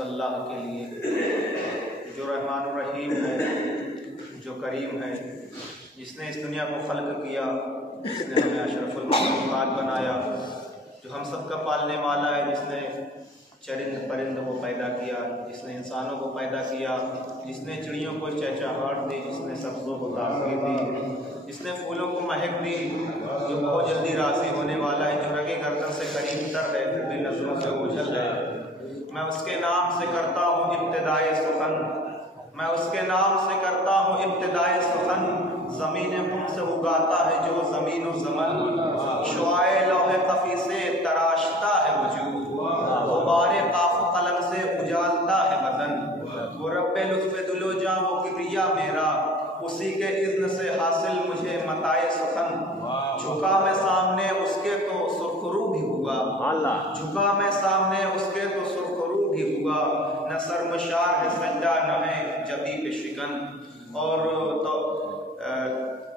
अल्लाह के लिए जो रहमान रहीम है, जो करीम है, जिसने इस दुनिया को खल्क किया, जिसने हमें अशरफुल मखलूक़ात बनाया, जो हम सब का पालने वाला है, जिसने चरिंद परिंद को पैदा किया, जिसने इंसानों को पैदा किया, जिसने चिड़ियों को चहचहाहट दी, जिसने सब्ज़ों को ताज़गी दी, जिसने फूलों को महक दी, जो बहुत जल्दी राज़ी होने वाला है, जो रगे गर्दन से करीब तर है फिर भी नज़रों से ओझल है। मैं उसके नाम से करता हूँ इब्तिदाए सुखन, मैं उसके नाम से करता हूँ इब्तिदाए सुखन। ज़मीन हम से उगाता है जो ज़मीन व ज़मन, शुआए लौहे कफ़ी से तराशता है वजूद, गुबारे काफ़ कलम से उजालता है बदन। वो रब्बे लुत्फ़े दुलो जां वो किब्रिया मेरा, उसी के इज़्न से हासिल मुझे मताए सुखन। झुका मैं सामने उसके तो सुरखरू भी हुआ, झुका मैं सामने उसके तो सुरखरू भी हुआ। न शर्मशार है सज्जा न है जबी पे शिकन। और तो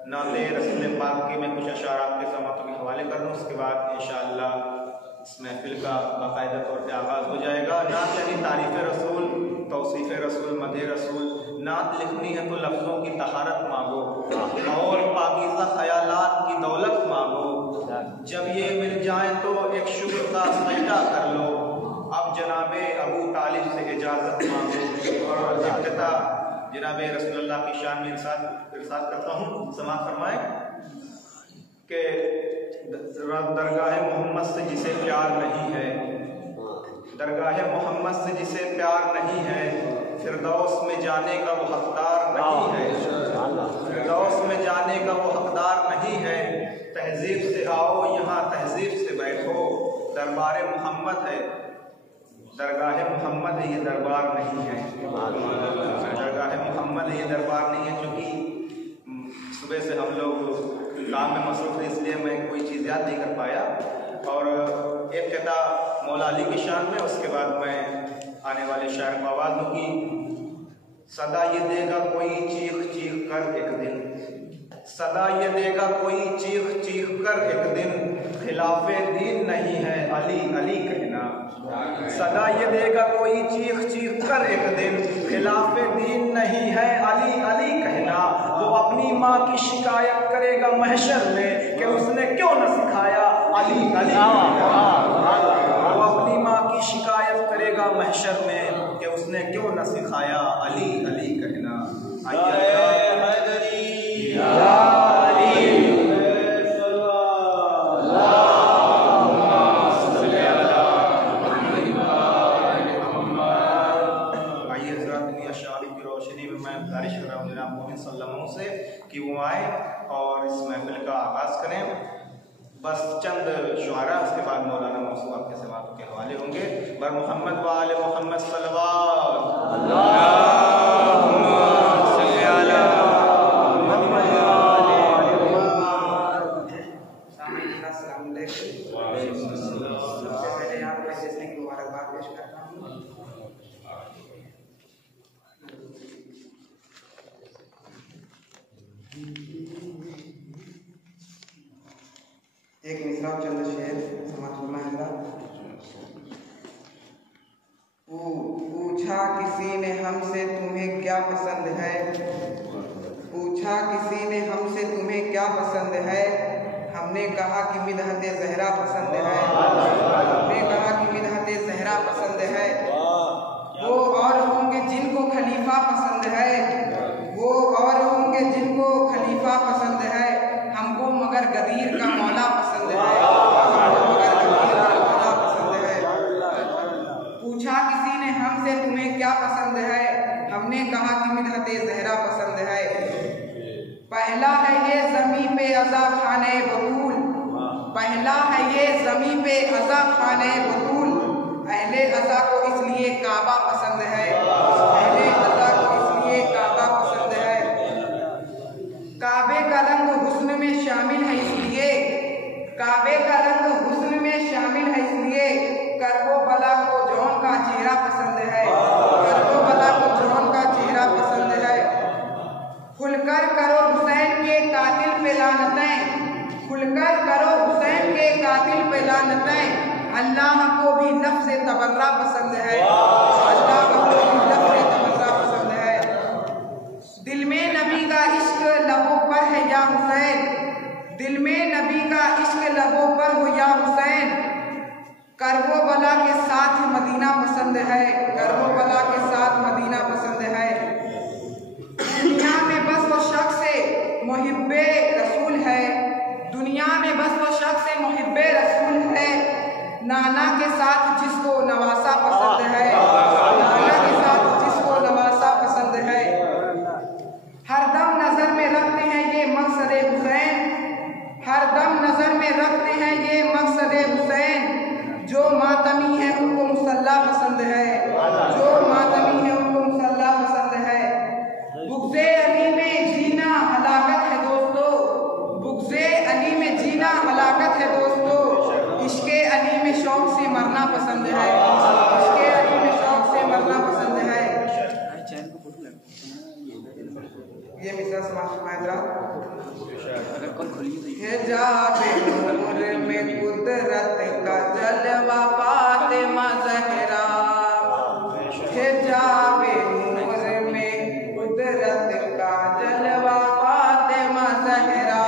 नाते रसूल पाक के मैं कुछ अशार आपके समातों के हवाले कर दूँ, उसके बाद इंशाअल्लाह इस महफिल का बाकायदा तौर पर आगाज़ हो जाएगा। नात यानी तारीफ़ रसूल, तौसीफ़ रसूल, मदह रसूल। नात लिखनी है तो लफ्ज़ों की तहारत मांगो और पाकीज़ा ख़यालात की दौलत मांगो। जब ये मिल जाए तो एक शुक्र का सजदा कर लो। अब जनाबे अबू तालिब से इजाज़त मांगो और इब्तिदा जनाबे रसूलुल्लाह की शान में इरशाद करता हूँ, समाअत फरमाएं कि दरगाह मोहम्मद से जिसे प्यार नहीं है, दरगाह मोहम्मद से जिसे प्यार नहीं है, फिरदौस में जाने का वो हकदार नहीं है, फिरदौस में जाने का वो हकदार नहीं है। तहजीब से आओ यहाँ तहजीब से बैठो, दरबार मोहम्मद है, दरगाह मोहम्मद है, ये दरबार नहीं है। दरगाह मोहम्मद है, ये दरबार नहीं है। क्योंकि सुबह से हम लोग काम में मसरूफ़ थे, इसलिए मैं कोई चीज़ याद नहीं कर पाया। और एक कहता मौला अली की शान में, उसके बाद मैं आने वाले शायर को आवाज़ दूँगी। सदा ये देगा कोई चीख चीख कर एक दिन, सदा ये देगा कोई चीख चीख कर एक दिन, खिलाफे दीन नहीं है अली अली कहना। सदा ये देगा कोई चीख चीख कर एक दिन, खिलाफे दीन नहीं है अली अली कहना। वो अपनी माँ की शिकायत करेगा महशर में कि उसने क्यों न सिखाया अली अली। वो अपनी माँ की शिकायत करेगा महशर में कि उसने क्यों न सिखाया अली अली कहना। से कि वो आए और इस महफिल का आगाज़ करें। बस चंद शुआरा, उसके बाद मौलाना मौसू आपके समातों के हवाले होंगे। बर मोहम्मद व आले मोहम्मद सल्लल्लाहु एक मिसरा चंद शेर समाज। पूछा किसी ने हमसे तुम्हें क्या पसंद है, पूछा किसी ने हमसे तुम्हें क्या पसंद है, हमने कहा कि मिदहत ज़हरा पसंद है, हमने कहा कि मिदहत ज़हरा पसंद है। वो और होंगे जिनको खलीफा पसंद है, वो और होंगे जिनको खलीफा पसंद है, हमको मगर गदीर का मौला पसंद है, मगर गदीर का मौला पसंद है। पूछा किसी ने हमसे तुम्हें क्या पसंद है, हमने कहा कि मिदहत ज़हरा पसंद है। पहला है ये ज़मी पे अज़ा खाने बतूल, पहला है ये ज़मी पे अज़ा खाने बतूल। अहले अज़ा को इसलिए काबा पसंद है, अहले अज़ा को इसलिए काबा पसंद है। काबे का रंग हुस्न में शामिल है इसलिए, काबे का रंग हुस्न में शामिल है इसलिए। करबो बला को जौन का चेहरा पसंद है, करबो बला को जौन का चेहरा पसंद है। खुलकर करो हुसैन के कातिल पे लानतें, खुलकर करो हुसैन के कातिल पे लानतें। अल्लाह को भी नफ्स तबर्रा पसंद है, अल्लाह करबला के साथ मदीना पसंद है, करबला के साथ मदीना पसंद है। दुनिया में बस वो शख्स मुहिब्बे रसूल है, दुनिया में बस वो शख्स मुहिब्बे रसूल है, नाना के साथ जिसको नवासा पसंद है, नाना के साथ जिसको नवासा पसंद है। हरदम नजर में रखते हैं ये मकसद हुसैन, हरदम नजर में रखते हैं ये मकसद हुसैन। जो मातमी है उनको मुसल्ला पसंद है, जो मातमी है उनको मुसल्ला पसंद है। बुग़्ज़े अली में जीना हलाकत है दोस्तों, बुग़्ज़े अली में जीना हलाकत है दोस्तों। इश्क़े अली में शौक से मरना पसंद है, इश्क़े अली में शौक से मरना पसंद है। ये मिसरा समाज हिजाबे नूर में कुदरत का जलवा फातिमा ज़हरा, हिजाबे नूर में कुदरत का जलवा फातिमा ज़हरा,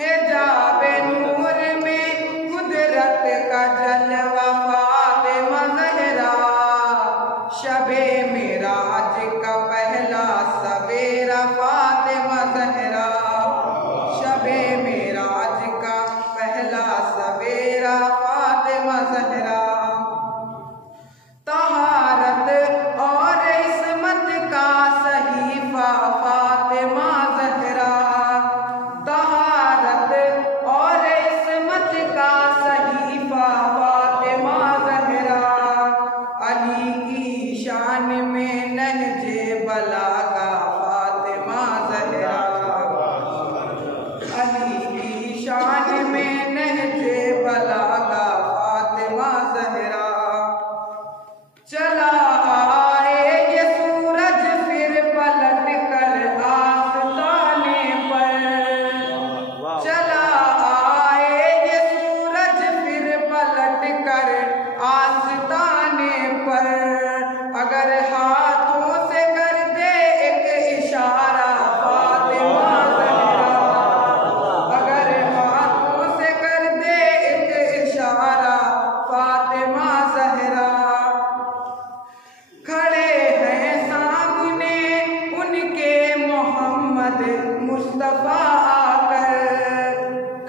हिजाबे नूर में कुदरत का जलवा फातिमा ज़हरा। शबे मेराज का पहला सवेरा फातिमा ज़हरा, शबे मेराज का पहला सवेरा फातिमा ज़हरा। तहारत और इस्मत का सहीफा फातिमा ज़हरा, तहारत और इस्मत का सहीफा फातिमा ज़हरा। अली की शान में नहजे बलागा फातिमा ज़हरा, अली की शान में नहजे बलागा फातिमा ज़हरा। चला आए ये सूरज फिर पलट कर आस्ताने पर, चला आए ये सूरज फिर पलट कर आस्ताने पर। अगर हाथों से कर दे एक इशारा फातिमा ज़हरा, अगर हाथों से कर दे एक इशारा फातिमा ज़हरा। खड़े हैं सामने उनके मोहम्मद मुस्तफ़ा आकर,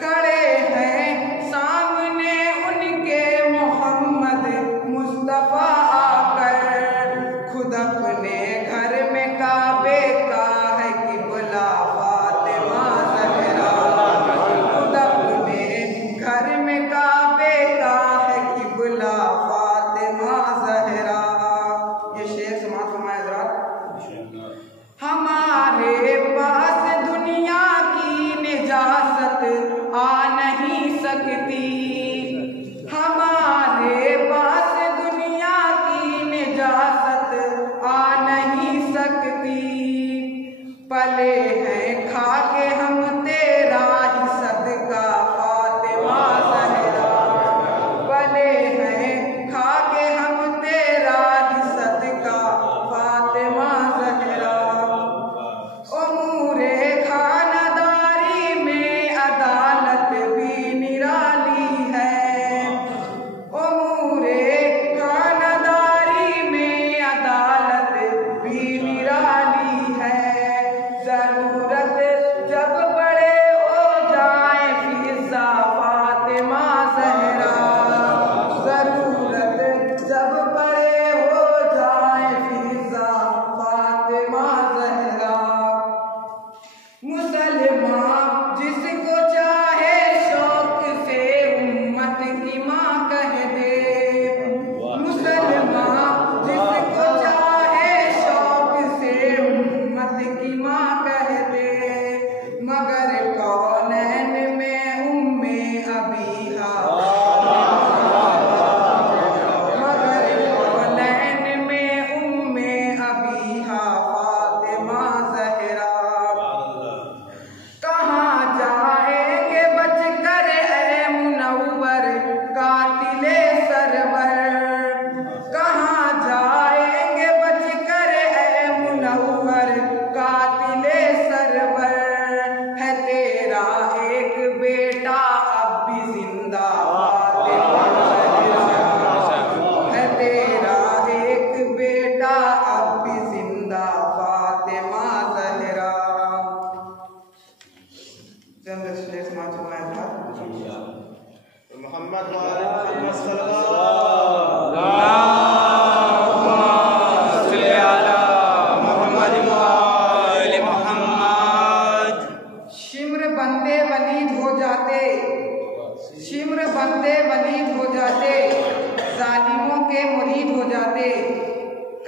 खड़े हैं सामने उनके मोहम्मद मुस्तफ़ा आकर। खुद अपने घर में काबे का है किबला फातिमा ज़हरा, खुद अपने घर में काबे का है किबला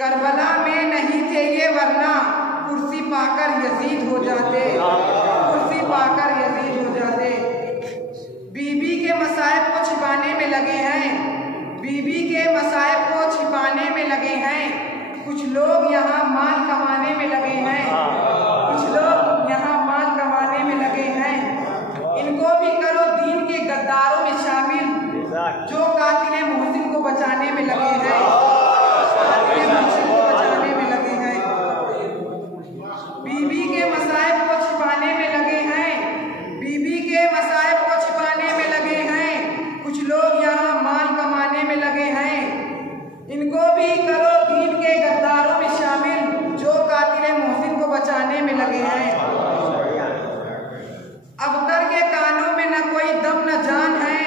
करबला में नहीं थे ये वरना कुर्सी पाकर यजीद हो जाते, कुर्सी पाकर यजीद हो जाते। बीबी के मसाइब को छिपाने में लगे हैं, बीबी के मसाइब को छिपाने में लगे हैं। कुछ लोग यहाँ माल कमाने में लगे हैं, कुछ लोग यहाँ माल कमाने में लगे हैं। इनको भी करो दीन के गद्दारों में शामिल, जो कातिल मोहसिन को बचाने में लगे हैं, कातिल मोहसिन को बचाने में लगे हैं। बीबी के मसाइब को छिपाने में लगे हैं, बीबी के मसाइब को छिपाने में लगे हैं। कुछ लोग यहाँ माल कमाने में लगे हैं। इनको भी करो दीन के गद्दारों में शामिल, जो कातिल मोहसिन को बचाने में लगे हैं। अबतर के कानों में न कोई दम न जान है,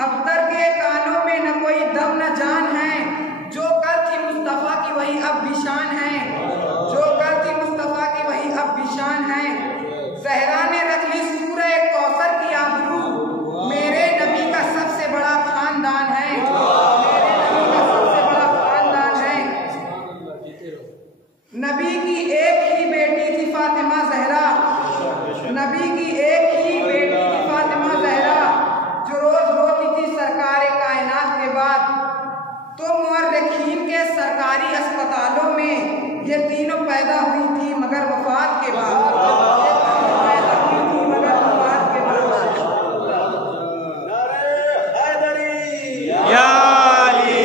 अबतर के कानों में न कोई दम न जान है। जो कल थी मुस्तफा की वही अब भी शान है, जो कल थी मुस्तफा की वही अब भी शान है। ज़हरा ने रख ली सूरह कौसर की आबरू, मेरे नबी का सबसे बड़ा खानदान है, मेरे नबी का सबसे बड़ा खानदान है। नबी की एक ही बेटी थी फातिमा ज़हरा, नबी की एक ही बेटी थी फातिमा ज़हरा, जो रोज रोती थी सरकार कायनात के बाद। तो मुअर्रिखीन के सरकारी अस्पतालों में ये तीनों पैदा हुई थी मगर वफात के बाद, ये तीनों पैदा हुई थी मगर वफात के बाद। या अली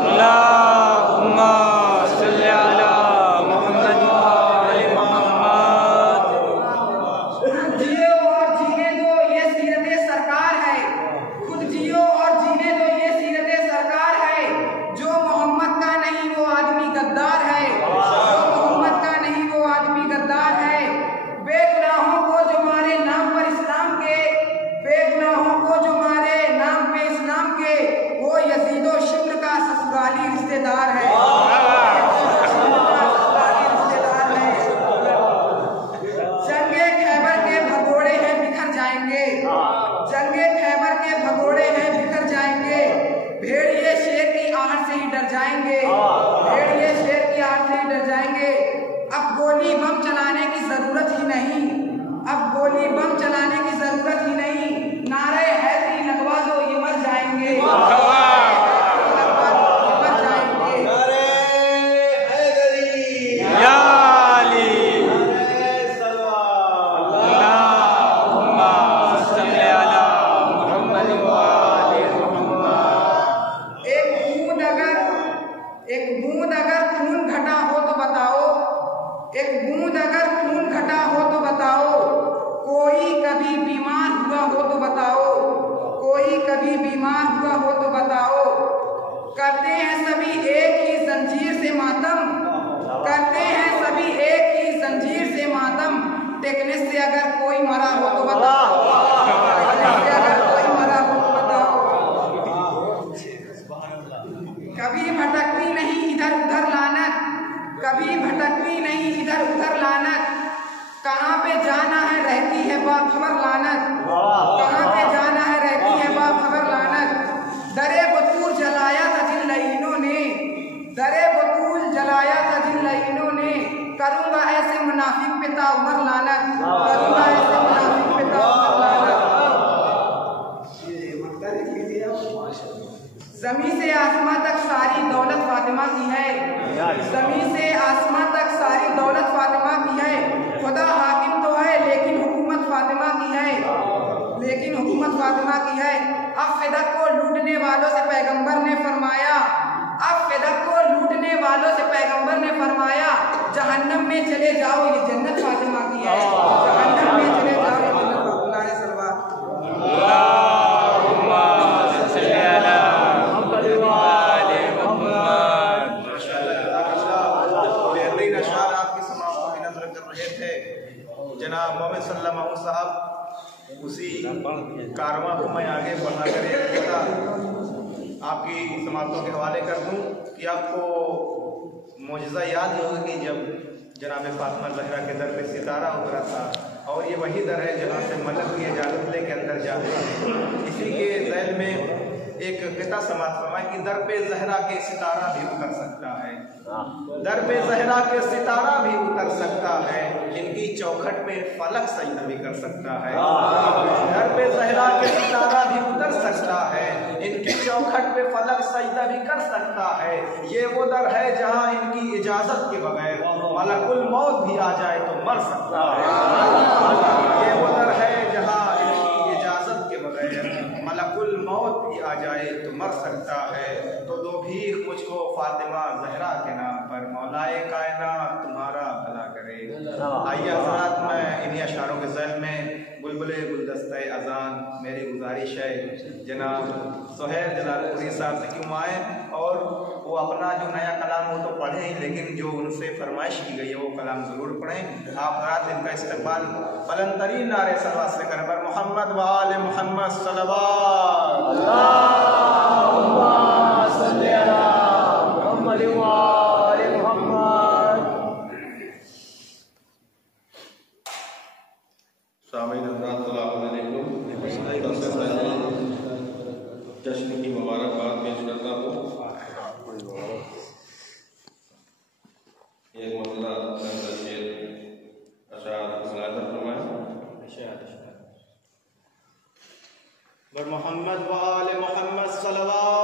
अल्लाहुम्मा सल्ली अला मुहम्मद व आले मुहम्मद। खुद जियो और जीने दो ये सीरत सरकार है, खुद जियो और जीने दो ये सीरत सरकार है। जो मोहम्मद का नहीं वो आदमी गद्दार है, जो मोहम्मद का नहीं वो आदमी गद्दार है। बेगुनाहों को जो मारे नाम पर इस्लाम के, बेगुनाहों को जो मारे नाम पे इस्लाम के, वो यजीदो शिब्र का ससुराली रिश्तेदार है, ससुराली रिश्तेदार है। जंगे खैबर के भगोड़े हैं बिखर जाएंगे, जंगे खैबर के भगोड़े हैं बिखर जाएंगे। भेड़िए शेर की आहट से ही डर जाएंगे, भेड़िए शेर की आहट से ही डर जाएंगे। अब गोली बम चलाने की जरूरत ही नहीं, अब गोली बम चलाने की जरूरत ही नहीं। नारे हैदरी लगवा दो ये मर जाएंगे, लगवा दो ये मर जाएंगे। या अली अल्लाहुम्मा सल्ली अला मुहम्मद व आले मुहम्मद। एक बूंद अगर खून घटा हो तो बताओ, एक बूंद अगर खून घटा हो तो बताओ। कोई कभी बीमार हुआ हो तो बताओ, कोई कभी बीमार हुआ हो तो बताओ। करते हैं सभी एक ही जंजीर से मातम, करते हैं सभी एक ही जंजीर से मातम। टेकने से अगर कोई मरा हो तो बताओ, टेकने से अगर कोई मरा हो तो बताओ। कभी भटकती नहीं इधर उधर लानत, कभी भटकती नहीं इधर उधर लानत। कहाँ पे जाना है रहती है बाखबर लानत, कहाँ पे जाना है रहती है बाखबर लानत। दरे बतूल जलाया था जिन लईनों ने, दरे बतूल जलाया था जिन लईनों ने। करूँगा ऐसे मुनाफिक पे ताउमर लानत, करूँगा ऐसे मुनाफिक पे ताउमर लानत। ज़मीं से आसमां तक सारी दौलत फातिमा की है, ज़मीं से आसमां तक सारी दौलत फातिमा की है। खुदा हाकिम तो है लेकिन हुकूमत फातिमा की है, लेकिन हुकूमत फातिमा की है। अब फिदक को लूटने वालों से पैगंबर ने फरमाया, अब फिदक को लूटने वालों से पैगंबर ने फरमाया, जहन्नम में चले जाओ ये जन्नत फातिमा की है, जहन्नम में चले जाओ ये जन्नत फातिमा की है। जनाब मोहम्मद सल्लल्लाहु साहब उसी कारवां को मैं आगे बढ़ाकर एक कथा आपकी समातों के हवाले कर दूं कि आपको मौजज़ा याद होगा कि जब जनाब फातिमा ज़हरा के दर पे सितारा उतरा था, और ये वही दर है जहाँ से मलक की इजाज़त लेके अंदर जाते हैं। इसी के ज़ैल में एक पिता समाज फरमाए कि दर पे जहरा के सितारा भी उतर सकता है, दर पे जहरा के सितारा भी उतर सकता है, इनकी चौखट पे फलक सजदा भी कर सकता है। दर पे जहरा के सितारा भी उतर सकता है, इनकी चौखट पे फलक सजदा भी कर सकता है। ये वो दर है जहां इनकी इजाजत के बगैर मलकुल मौत भी आ जाए तो मर सकता है। ये वो दर है जहां इनकी इजाजत के बगैर मलकुल मौत भी आ जाए तो मर सकता है। तो दो भीख मुझको फातिमा जहरा के नाम पर, मौलाए कायनात तुम्हारा भला करे। आइए हज़रात, मैं इन्हीं अशारों के ज़ैल में बुलबुले गुलदस्ते अजान मेरी गुजारिश है जनाब सोहेल जलालपुरी साहब से क्यों आए और वो अपना जो नया कलाम वो तो पढ़ें ही, लेकिन जो उनसे फरमाइश की गई है वो कलाम ज़रूर पढ़ें। आप रात इनका इस्तेमाल बुलंदतरीन नारे सलवात से करें पर मोहम्मद व आले मोहम्मद सल्लल्लाहु जश्न की मुबारकबाद पेश करता हूँ। एक मसला शेर अशार मुलाज़म फरमाएं। मोहम्मद व आले मोहम्मद सल्लल्लाहु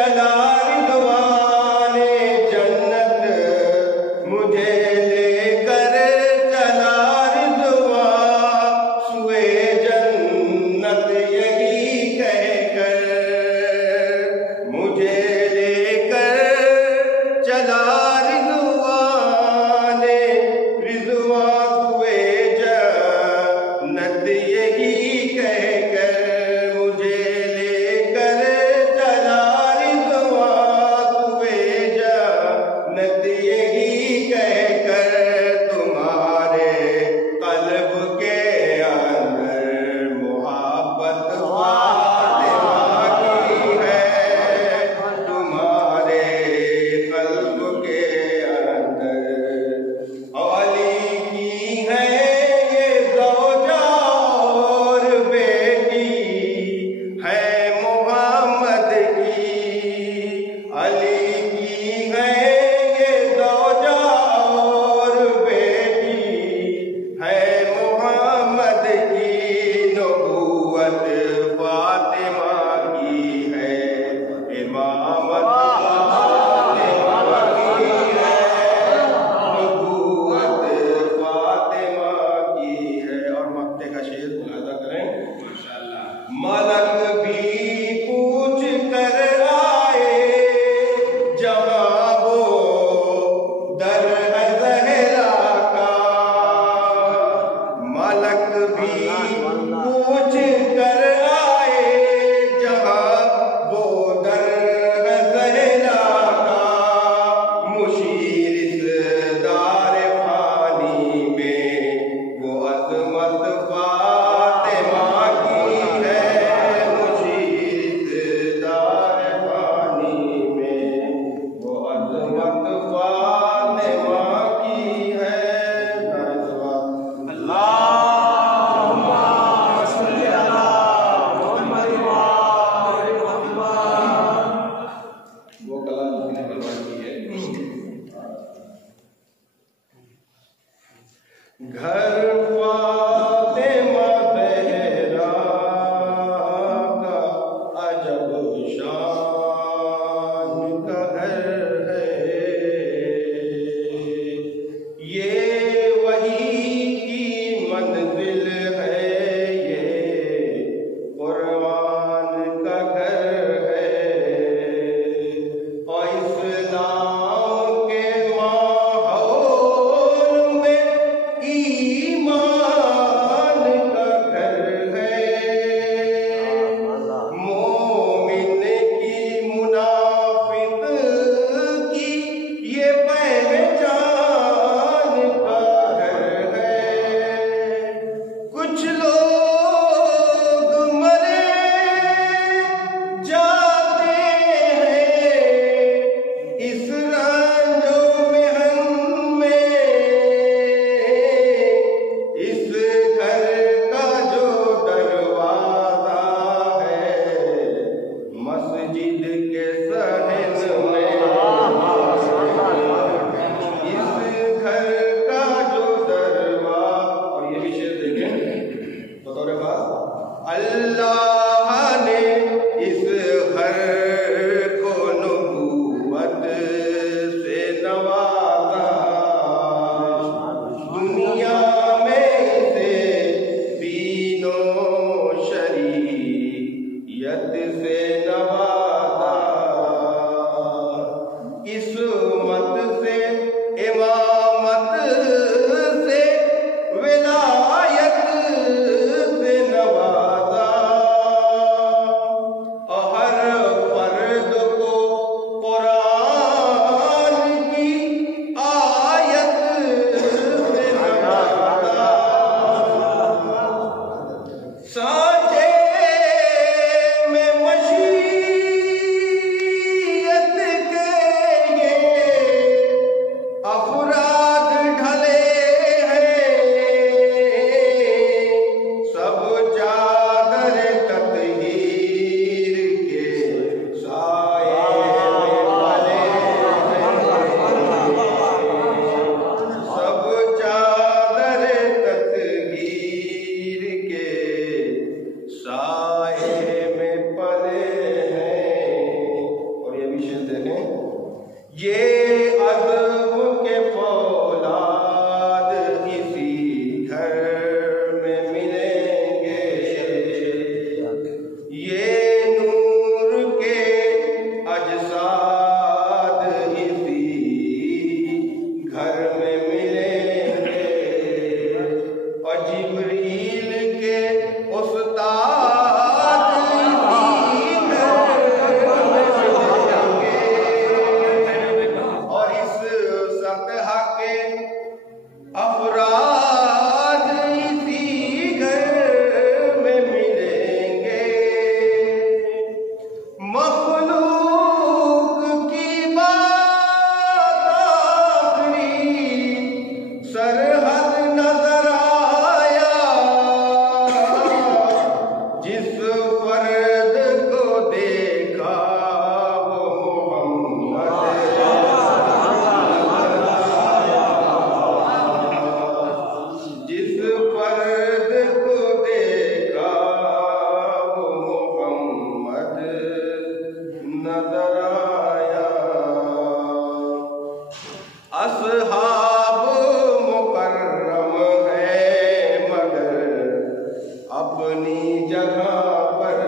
चला रिदवाने जन्नत मुझे लेकर चला रिदवान सुए जन्नत यही कहकर मुझे लेकर चला रिदवाने रिदवान सुए जन्नत यही कहकर मुझे लेकर चला रिदवान सुए जन्नत यही कहकर तुम्हारे कल्ब के अंदर मोहब्बत फातिमा की है तुम्हारे कल्ब के अंदर अली की है ये ज़ौजा और बेटी है मोहम्मद की अली की है ये ज़ौजा और बेटी है मोहम्मद की नबूवत फातिमा की है इमामत फातिमा की है नबूवत फातिमा की है। और मक्ते का शेर अदा करें माशाअल्लाह। मलक भी पूछ कर आए जहाँ वो दर है ज़हरा का मलक भी पूछ कर आए जहाँ वो दर है ज़हरा का मुशीर इस दार फानी में वो अज़मत फातिमा की है मुशीर इस दार फानी में वो अज़मत फातिमा की है। अल्लाहुम्मा सल्ली अला मुहम्मद व आलि मुहम्मद। वो कला जिसने बर्बाद की है घर फातिमा ज़हरा का अजब शान का घर है ये वही की मंजिल है ये कुर्बान का घर है और इस्लाम के माहौल में ईमान का घर है मोमिन की मुनाफिक की ये पहचान का घर है कुछ लोग मरे जाते हैं इस रंजो मिहन में इस घर का जो दरवाजा है मस्जिद के सहन में इस घर का जो दरवाजा। और ये भी शेर देखें बतौर खास अल्लाह ने इस घर को नबूवत से नवाजा दुनिया में इसे दीनों शरीयत से नवाजा ये अज़्म के फौलाद इसी घर में मिलेंगे, ये नूर के अजसाद इसी घर में मिलेंगे, और जिब्रील के उस्ताद इसी घर में मिलेंगे, और इस सतह के अफराद इसी घर में मिलेंगे। मखलूक की बात आखिरी सरहद नजर आया, जिस फर्द को देखा वो मोहम्मद, जिस फर्द को देखा वो मोहम्मद नजर आया। असहाब मुकर्रम है मगर अपनी जगह पर,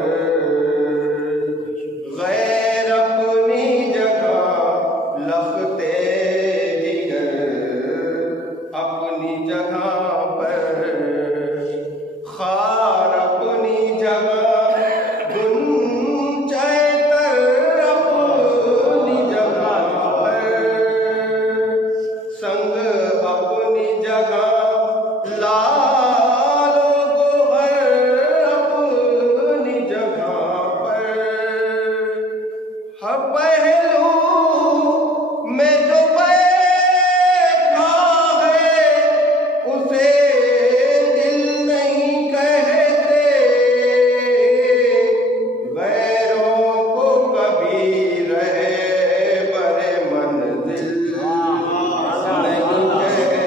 गैर अपनी जगह लखते जिगर अपनी जगह पर, खार अपनी जगह गुंजैतर अपनी जगह पर, संग अपनी जगह लालो गोहर अपनी जगह पर। हर पहलू में जो बैठा है उसे दिल नहीं कहते, गैरों को कभी रहे बरे मंजिल नहीं कहते,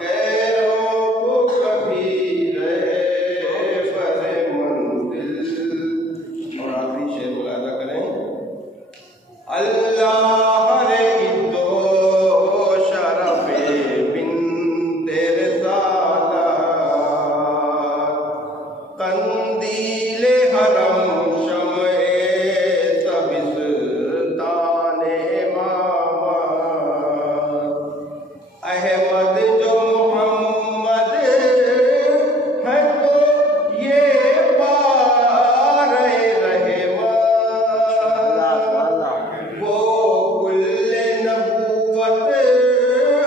गैरों को कभी रहे बरे मंजिल। और आखिरी शेर मुलाजा करें। अल्लाह रे इद्दो शरफे बिन तेरे सालात, कंदीले हरम शमए सबिस्ताने मामात, अहमद जो मोहम्मद है तो ये पारे रहमत, वो कुल्ले नबूवत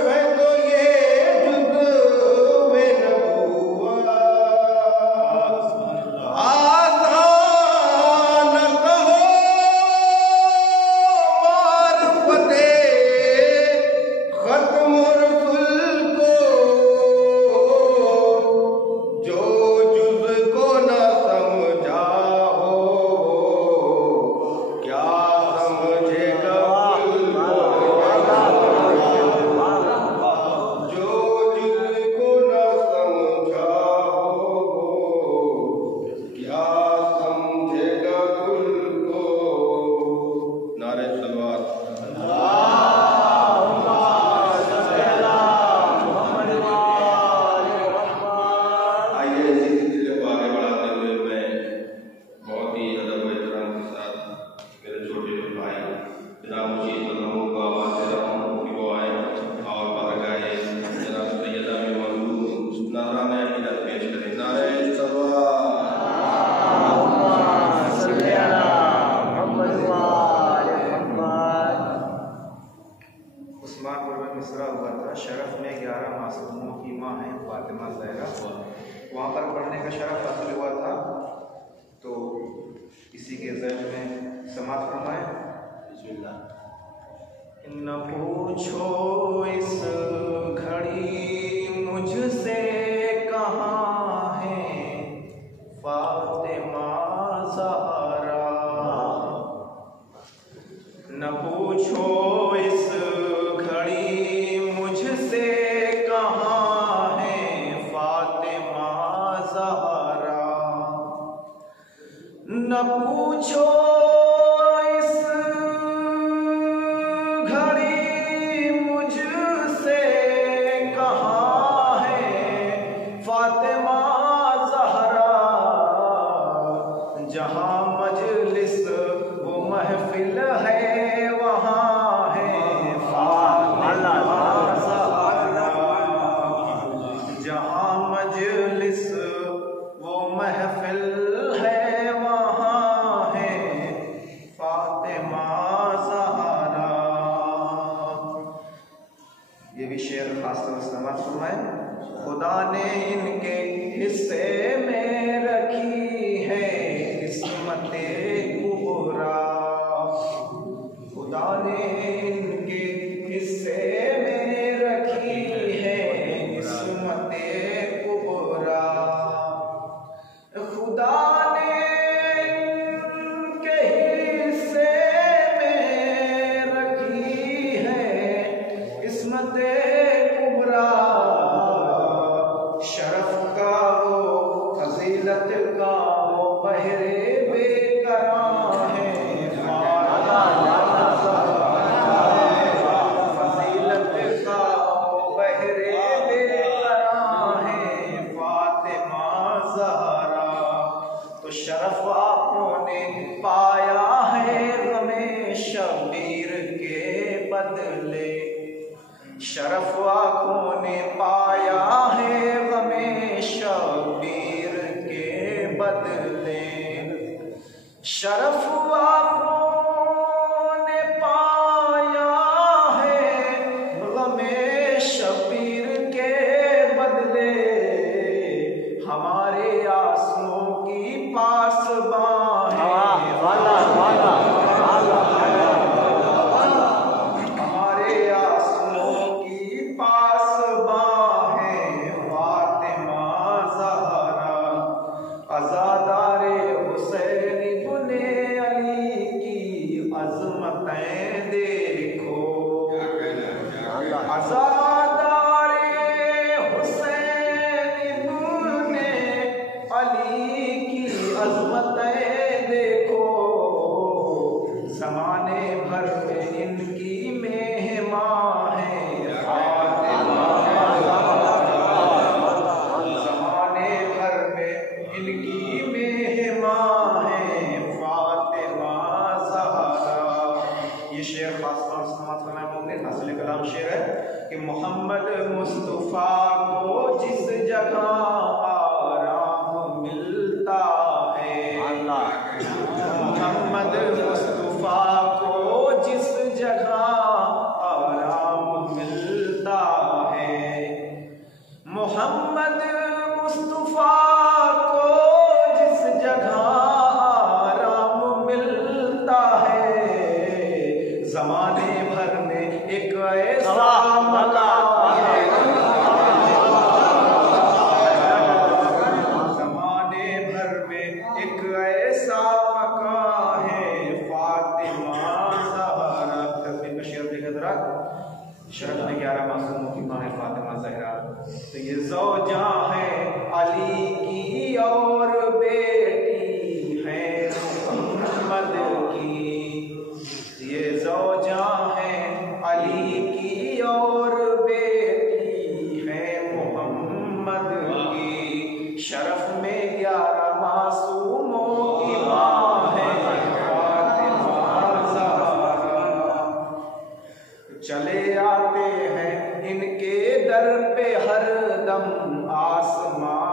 है तो ये जुज़्वे नबूवत। आसान कहो मारफते खत्म रसूल को, जो जुज़ को न समझा हो क्या समझेगा कुल को, जो जुज़ को न समझा हो क्या समझेगा कुल को। नारे सलवात। आइए इसी सिलसिले को आगे बढ़ाते हुए मैं बहुत ही अदब व एहतराम के साथ मेरे छोटे भाई जनाब मुशीद बदनों को आवाज़ दे रहा हूँ कि वो आए और बारगाहे जनाब सैयदा में मौजूद नाराना अकीदत पेश करें। नारे सलवात। उस्मानपुर में मिसरा हुआ था, शरफ में 11 मासूमों की माँ है फातिमा ज़हरा, वहाँ पर पढ़ने का शरफ हासिल हुआ था, तो इसी के ज़ैल में समात फरमाएं। बिस्मिल्लाह। न पूछो इस घड़ी मुझसे कहाँ है फातिमा ज़हरा, न पूछो इस घड़ी मुझसे कहाँ है फातिमा ज़हरा, न पूछो इस हिस्से में रखी है किस्मते कुबरा। खुदा ने इनके हिस्से में रखी है किस्मते कुबरा। खुदा ने इनके हिस्से में रखी है किस्मते कुबरा। शरफ का वो फजीलत का वो बहरे बेकरार है। फजीलत का वो बहरे बेकरार है फातिमा ज़हरा। तो शरफ आपने पाया है गमे शबीर के बदले। शरफ आँखों ने पाया है गमे शबीर के बदले। शरफ आँखों ने पाया है गमे शबीर के बदले। हमारे आंसुओं की पासबां है। हमारे आंसुओं की पासबां है फातिमा ज़हरा। अज़ादारे हुसैन इब्ने अली की अज़मतें देखो। अज़ादारे हुसैन इब्ने अली की अज़मतें देखो। ज़माने भर में इनकी मेहमान है फातिमा। ज़माने भर में इनकी मेहमान है फातिमा ज़हरा। ये शेर खास तौर से समाज फरमाया मोमिन हासिल कलाम शेर है कि मोहम्मद मुस्तफ़ा को जिस जगह आराम मिलता है। मोहम्मद मुस्तफ़ा को जिस जगह आराम मिलता है। मोहम्मद मुस्तफ़ा को जिस जगह आराम मिलता है। ज़माने भर में एक ऐसा मकाम है। ज़माने भर में एक ऐसा मकाम है फातिमा ज़हरा। तस्वीर का शेर देखा जरा। शरफ में 11 मासूमों की माँ है फातिमा ज़हरा। तो ये ज़ौजा है अली की और बेटी है मोहम्मद की। ये ज़ौजा है अली की और बेटी है मोहम्मद की। शरफ में 11 मासूमों की माँ है फातिमा ज़हरा। चले आते हैं इनके दर पे हर दम आसमां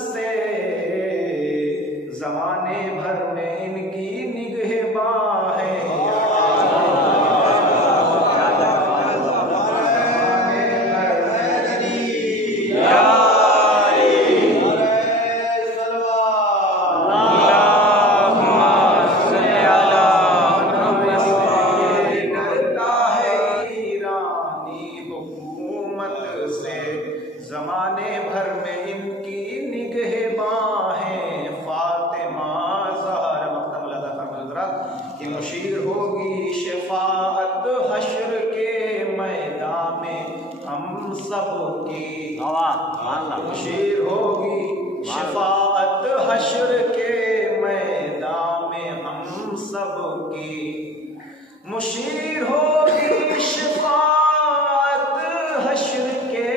से जमाने भर में इनकी निगहबान जमाने भर में इनकी निगहबान हैं। फातिमा ज़हरा मक्तबुल फरमाया कि मुशीर होगी शफाअत हश्र के मैदान में हम सब की। मुशीर होगी शफाअत हश्र के मैदान में हम सब की। मुशीर होगी शफाअत हश्र के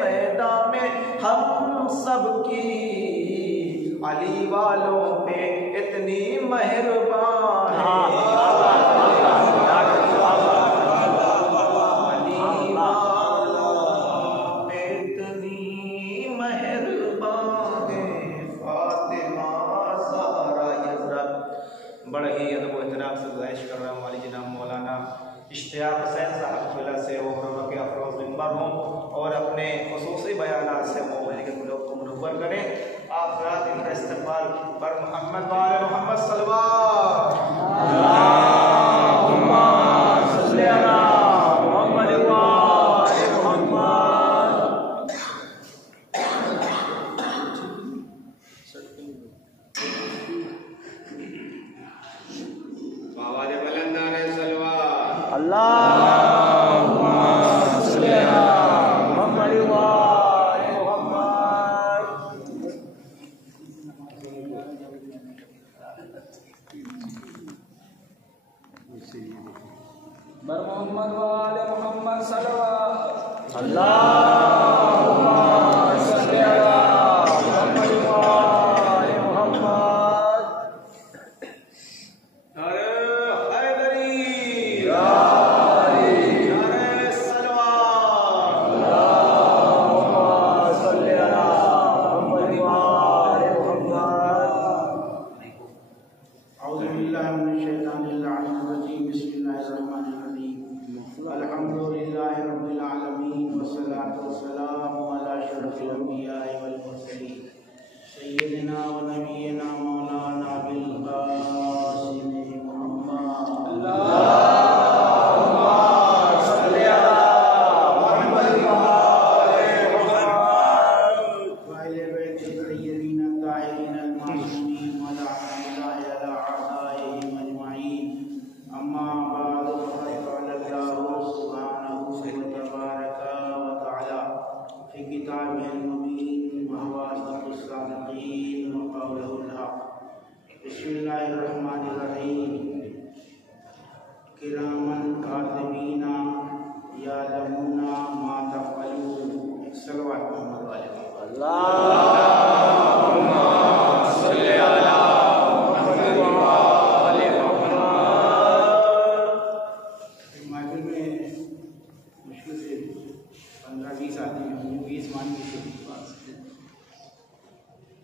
मैदान में हम सब की। अली वालों पे इतनी मेहरबान है। अली वालों पे इतनी मेहरबान है। फातिमा ज़हरा यज़रा बड़ा ही अदब व एहतराम से गुजारिश कर रहा हूँ वाली जनाब मौलाना इश्तियाक हुसैन साहब क़िला से वो के अफरोज़ मिंबर हों और अपने ख़ुसूसी बयानात से मोमिन के क़ुलूब को मुनव्वर करें। आखिरात इनका इस्तक़बाल पर मोहम्मद वाले मोहम्मद सल्लल्लाहु अलैहि मोहम्मद वाले मोहम्मद सल्लल्लाहु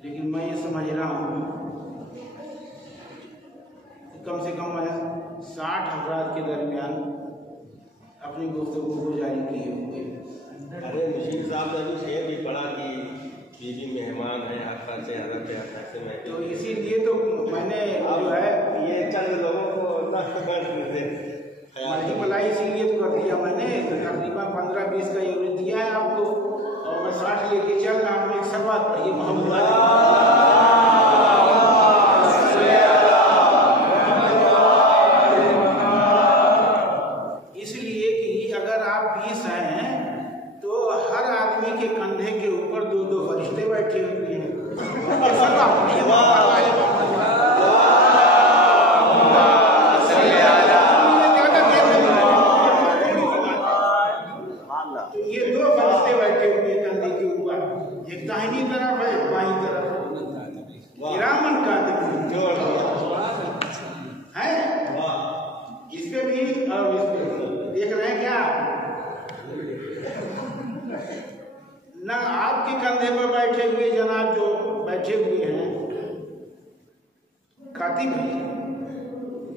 लेकिन मैं ये समझ रहा हूँ कम से कम मैं 60 अफराद के दरमियान अपनी गुफ्तगू को जारी किए हुए। अरे मुशीर साहब ने भी शेर भी पढ़ा कि बीवी मेहमान है आका से हज़रत आका से मैं तो इसीलिए तो मैंने जो है ये चंद लोगों को भलाई इसीलिए तो कर दिया मैंने। तकरीबन 15-20 का यूनिट दिया है आपको और मैं 60 लेके चल रहा हूँ। एक सवाल ये मोहम्मद इसलिए कि अगर आप 20 हैं तो हर आदमी के कंधे के ऊपर 2-2 फरिश्ते बैठे हुए हैं। ये 2 फरिश्ते बैठे हुए कंधे के ऊपर, एक दाहिनी तरफ है एक बाईं तरफ। किरामन कातिबीन है इस पे भी और इस पे भी। देख रहे हैं क्या? न आपके कंधे पर बैठे हुए जनाब जो बैठे हुए हैं कातिब हैं,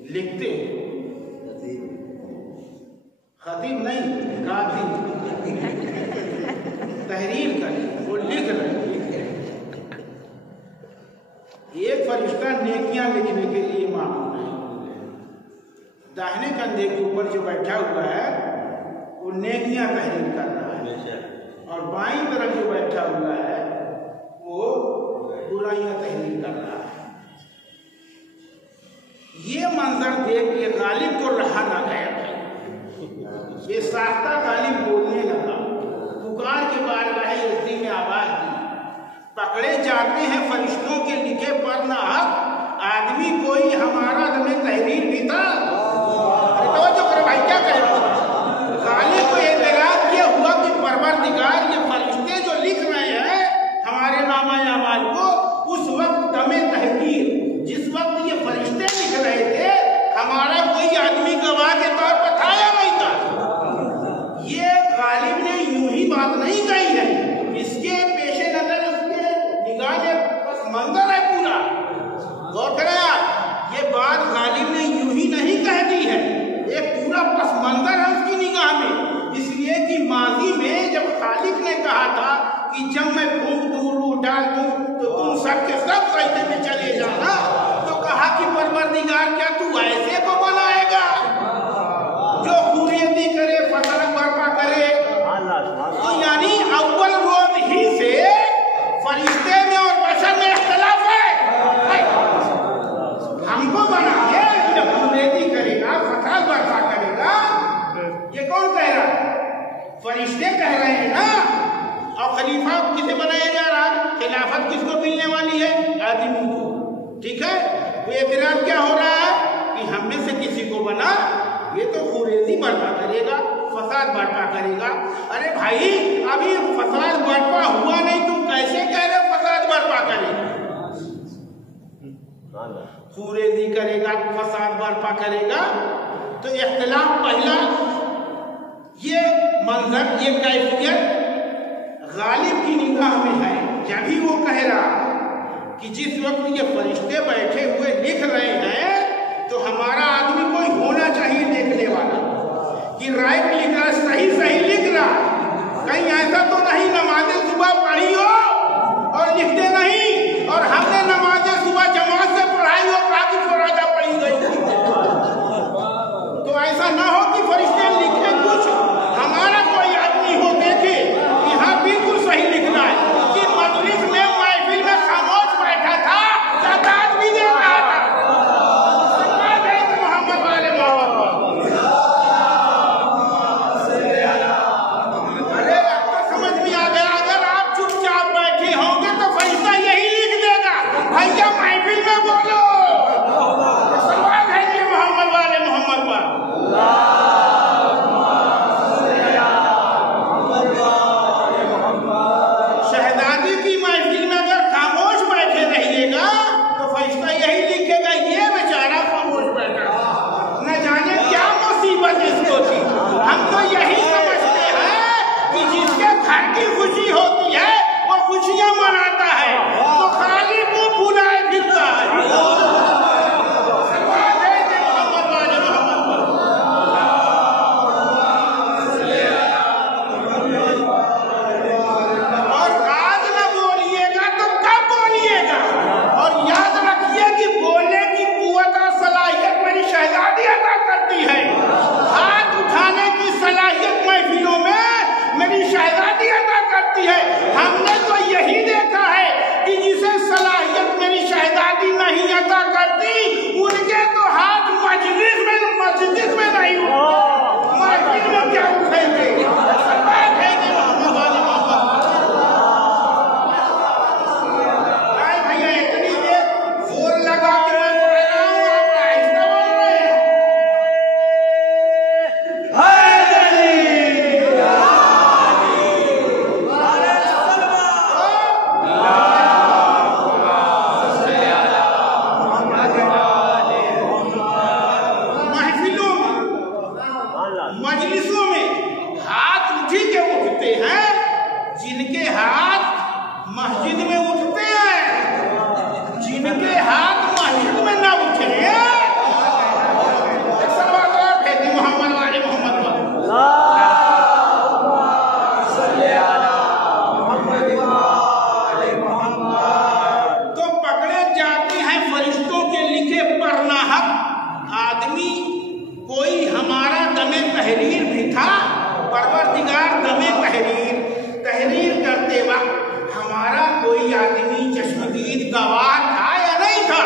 लिखते हैं, खतीब नहीं कातिब, तहरीर कर वो लिख रहे हैं। एक फरिश्ता नेकियां लिखने के लिए मामूल है। दाहिने कंधे के ऊपर जो बैठा हुआ है वो नेकियां तहरीर कर रहा है, और बाईं तरफ जो बैठा हुआ है वो बुराइयां तहरीर कर रहा है। ये मंजर देख के गालिब को रहा ना गया। ये साख्ता गालिब बोलने लगा, पुकार के बारगाह इज़्ज़ी में आवाज दी, पकड़े जाते हैं फरिश्तों के लिखे पर ना हक, आदमी कोई हमारा दमे तहरीर भी था। अरे तो करे भाई, क्या कह रहा हूँ? गालिब को एतराज किया हुआ कि परवरदिगार, ये फरिश्ते जो लिख रहे हैं हमारे नामा अमाल को, उस वक्त दमे तहरीर, जिस वक्त ये फरिश्ते लिख रहे थे, हमारा कोई आदमी गवाह के तौर पर था या नहीं था? ये गालिब ने यूं ही बात नहीं कही है, इसके पेशे नजर उसके निगाह में बस मंजर है पूरा। गौर करें, ये बात गालिब ने यूं ही नहीं कह दी है, एक पूरा पस मंजर है उसकी निगाह में। इसलिए कि माजी में जब खालिक ने कहा था कि जब मैं फूंक दूं, रूह डाल दूं, तो तुम सबके सब सजदे में चले जाना, तो कहा कि परवरदिगार क्या तू ऐसे को बनाएगा जो हुर्रियती करे, फसाद बर्पा करे? तो यानी अव्वल रोज ही से फरिश्ते में और बशर में इख्तिलाफ है। हमको बनाए जब हुर्रियती करेगा, फसाद बर्पा करेगा, ये कौन कह रहा है? फरिश्ते कह रहे हैं ना। और खलीफा किसे बनाया जा रहा है? खिलाफत किसको मिलने वाली है? आदमी को। ठीक है, तो एतराज क्या हो रहा है कि हम में से किसी को बना, ये तो हुर्रियती बर्पा करेगा, फसाद बर्पा करेगा। अरे भाई, अभी फसाद बर्पा हुआ नहीं, तुम कैसे कह रहे हो फसाद बर्पा करेगा? हुर्रियती करेगा, फसाद बर्पा करेगा। तो इख्तिलाफ पहला, ये मंजर, ये कैफियत गालिब की निगाह में है। जब भी वो कह रहा कि जिस वक्त ये फरिश्ते बैठे हुए लिख रहे हैं, तो हमारा आदमी कोई होना चाहिए देखने वाला कि राइट लिख रहा, सही सही लिख रहा, कहीं ऐसा तो नहीं नमाज़े सुबह पढ़ी हो और लिखते नहीं, और हमने नमाज़े सुबह जमात से पढ़ाई हो, बाकी फरादा पढ़ी गई। तो ऐसा ना हो कि फरिश्ते लिखे कुछ, हमारा कोई आदमी हो देखे कि हाँ बिल्कुल सही लिखना है, कि मजलिस में महफिल में खामोश बैठा था, ज़कात भी दे रहा था। मोहम्मद वाले मोहम्मद, अरे आपको समझ में आ गया? अगर आप चुपचाप बैठे होंगे तो फरिश्ता यही लिख देगा, भैया महफिल में बोलो। सवाल है ये मोहम्मद वाले मोहम्मद पर। शहजादी की महफिल में अगर खामोश बैठे रहिएगा तो फरिश्ता यही लिखेगा, ये बेचारा खामोश बैठा, न जाने क्या मुसीबत इसको थी। हम तो यही समझते हैं कि जिसके घर की खुशी होती है वो खुशियां मनाता है, तो खाली मुंह फुलाए फिरता है। हमने तो यही देखा है कि जिसे सलाहियत मेरी शहजादी नहीं अता करती, उनके तो हाथ मस्जिद में नहीं उठते, महफिल में क्या उठेंगे? भैया इतनी देर जोर लगा के मैं पढ़ रहा हूँ, आप आहिस्ता बोल रहे हैं। तो पकड़े जाते हैं फरिश्तों के लिखे परनाहक आदमी। कोई हमारा दमे तहरीर भी था, परवरदिगार दमे तहरीर करते वक्त हमारा कोई आदमी चश्मदीद गवाह था या नहीं था?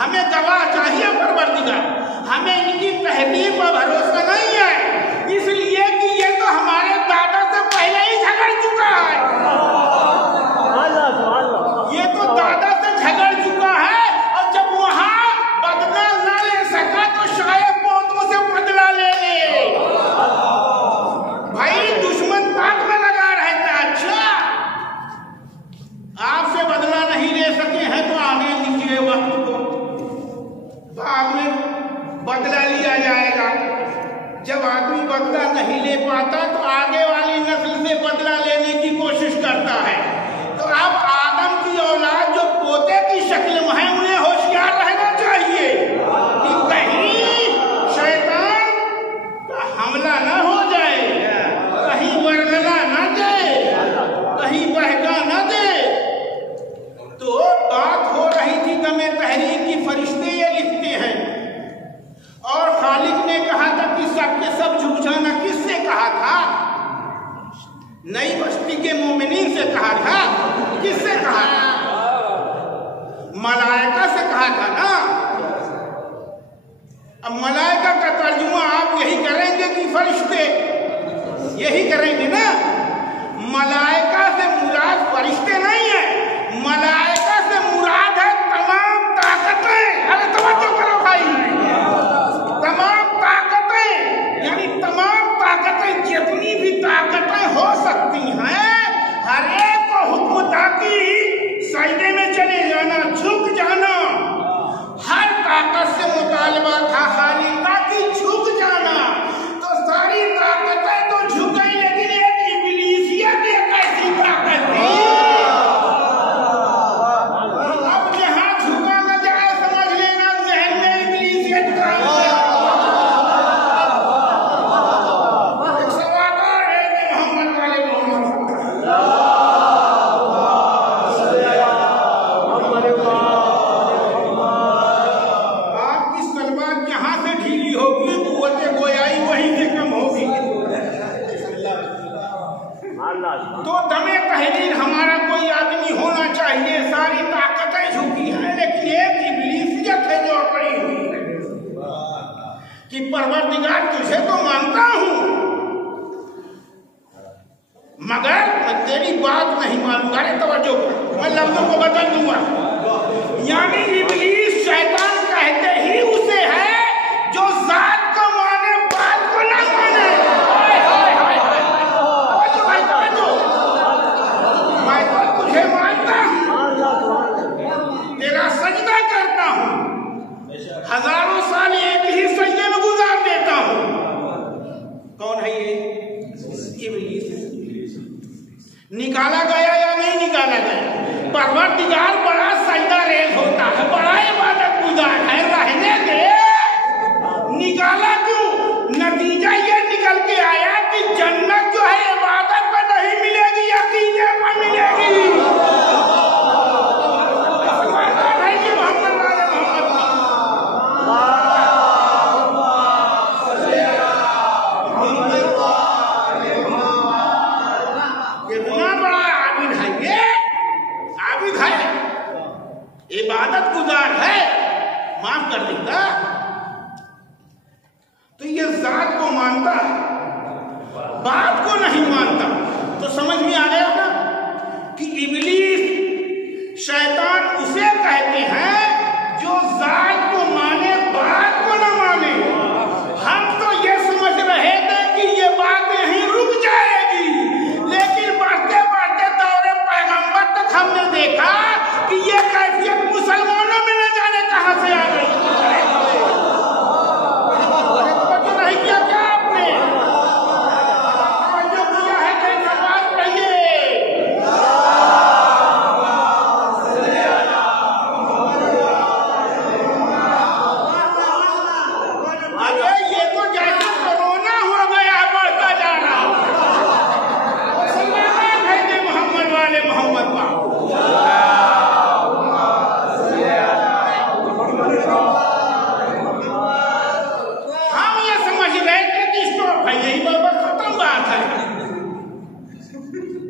हमें गवाह चाहिए परवरदिगार, हमें इनकी तहरीर पर भरोसा नहीं है, इसलिए कि ये तो हमारे दादा से पहले ही झगड़ चुका है। ये तो दादा से झगड़ चुका है, और जब वहां बदला न ले सका तो शायद पोतों से बदला ले ले। भाई दुश्मन ताक में लगा रहता। अच्छा, आपसे बदला नहीं ले सके हैं तो आगे लीजिए वक्त को, बाद में बदला लिया जाएगा। जब आदमी बदला नहीं ले पाता तो आगे वाली नस्ल से बदला लेने की कोशिश करता है। तो अब आदम की औलाद जो पोते की शक्ल में है, उन्हें होशियार रहना चाहिए कि कहीं शैतान का हमला न हो जाए, कहीं वर्गला न दे, कहीं बहका न दे। तो बात हो रही थी दमे तहरीर की, फरिश्ते ये लिखते हैं, और खालिक ने कहा था कि सबके सब झुक जाना। किससे कहा था? नई बस्ती के मोमिनीन से कहा था। किससे कहा था? मलाइका से कहा था ना। अब मलाइका का तर्जुमा आप यही करेंगे कि फरिश्ते? यही करेंगे ना। मलाइका से मुराद फरिश्ते नहीं है, मलाइका से मुराद है तमाम ताकतें। अरे तवज्जो करो भाई, तमाम ताकतें, यानी तमाम ताकतें, जितनी भी ताकतें हो सकती हैं, हर एक को हुक्म था कि सजदे में चले जाना, झुक जाना। हर ताकत से मुतालबा था खालिका की झुक जाना। तो सारी ताकतें तो झुक गई, लेकिन एक इब्लीसियत एक ऐसी ताकत थी। अब जहां झुका न जाए समझ लेना जहन में इब्लीसियत का तो दमे तहरीर हमारा कोई आदमी होना चाहिए। सारी ताकतें झुकी हैं, लेकिन एक इब्लीसियत है जो अकड़ी हुई है कि परवरदिगार तुझे तो मानता हूं, मगर मैं तेरी बात नहीं मानूंगा। अरे तवज्जो, मैं लफ्जों को बदल दूंगा। यानी इब्लीस शैतान कहते ही उसे है जो जात को माने, बात को ना माने। मैं तो तुझे मानता हूं, तेरा सजदा करता हूं, हजारों साल एक ही सजदे में गुजार देता हूं। कौन है ये? इब्लीस। निकाला गया या नहीं निकाला गया? परवरदिगार बड़ा सजदा रेज होता है, बड़ा इबादत गुजार है, रहने दे। निकाला क्यों? नतीजा ये निकल के आया कि जन्नत जो है इबादत पर नहीं मिलेगी, अकीदे पर मिलेगी। कितना बड़ा आबिद है ये, आबिद है, इबादत गुजार है, माफ कर देगा। तो ये जात को मानता है, बात को नहीं मानता। तो समझ में आ गया ना कि इब्लीस शैतान उसे कहते हैं जो जात को माने, बात को न माने। हम तो ये समझ रहे थे कि ये बात यहीं रुक जाएगी, लेकिन बढ़ते बढ़ते दौरे पैगंबर तक हमने देखा कि ये कैफियत मुसलमानों में न जाने कहां से आ गई।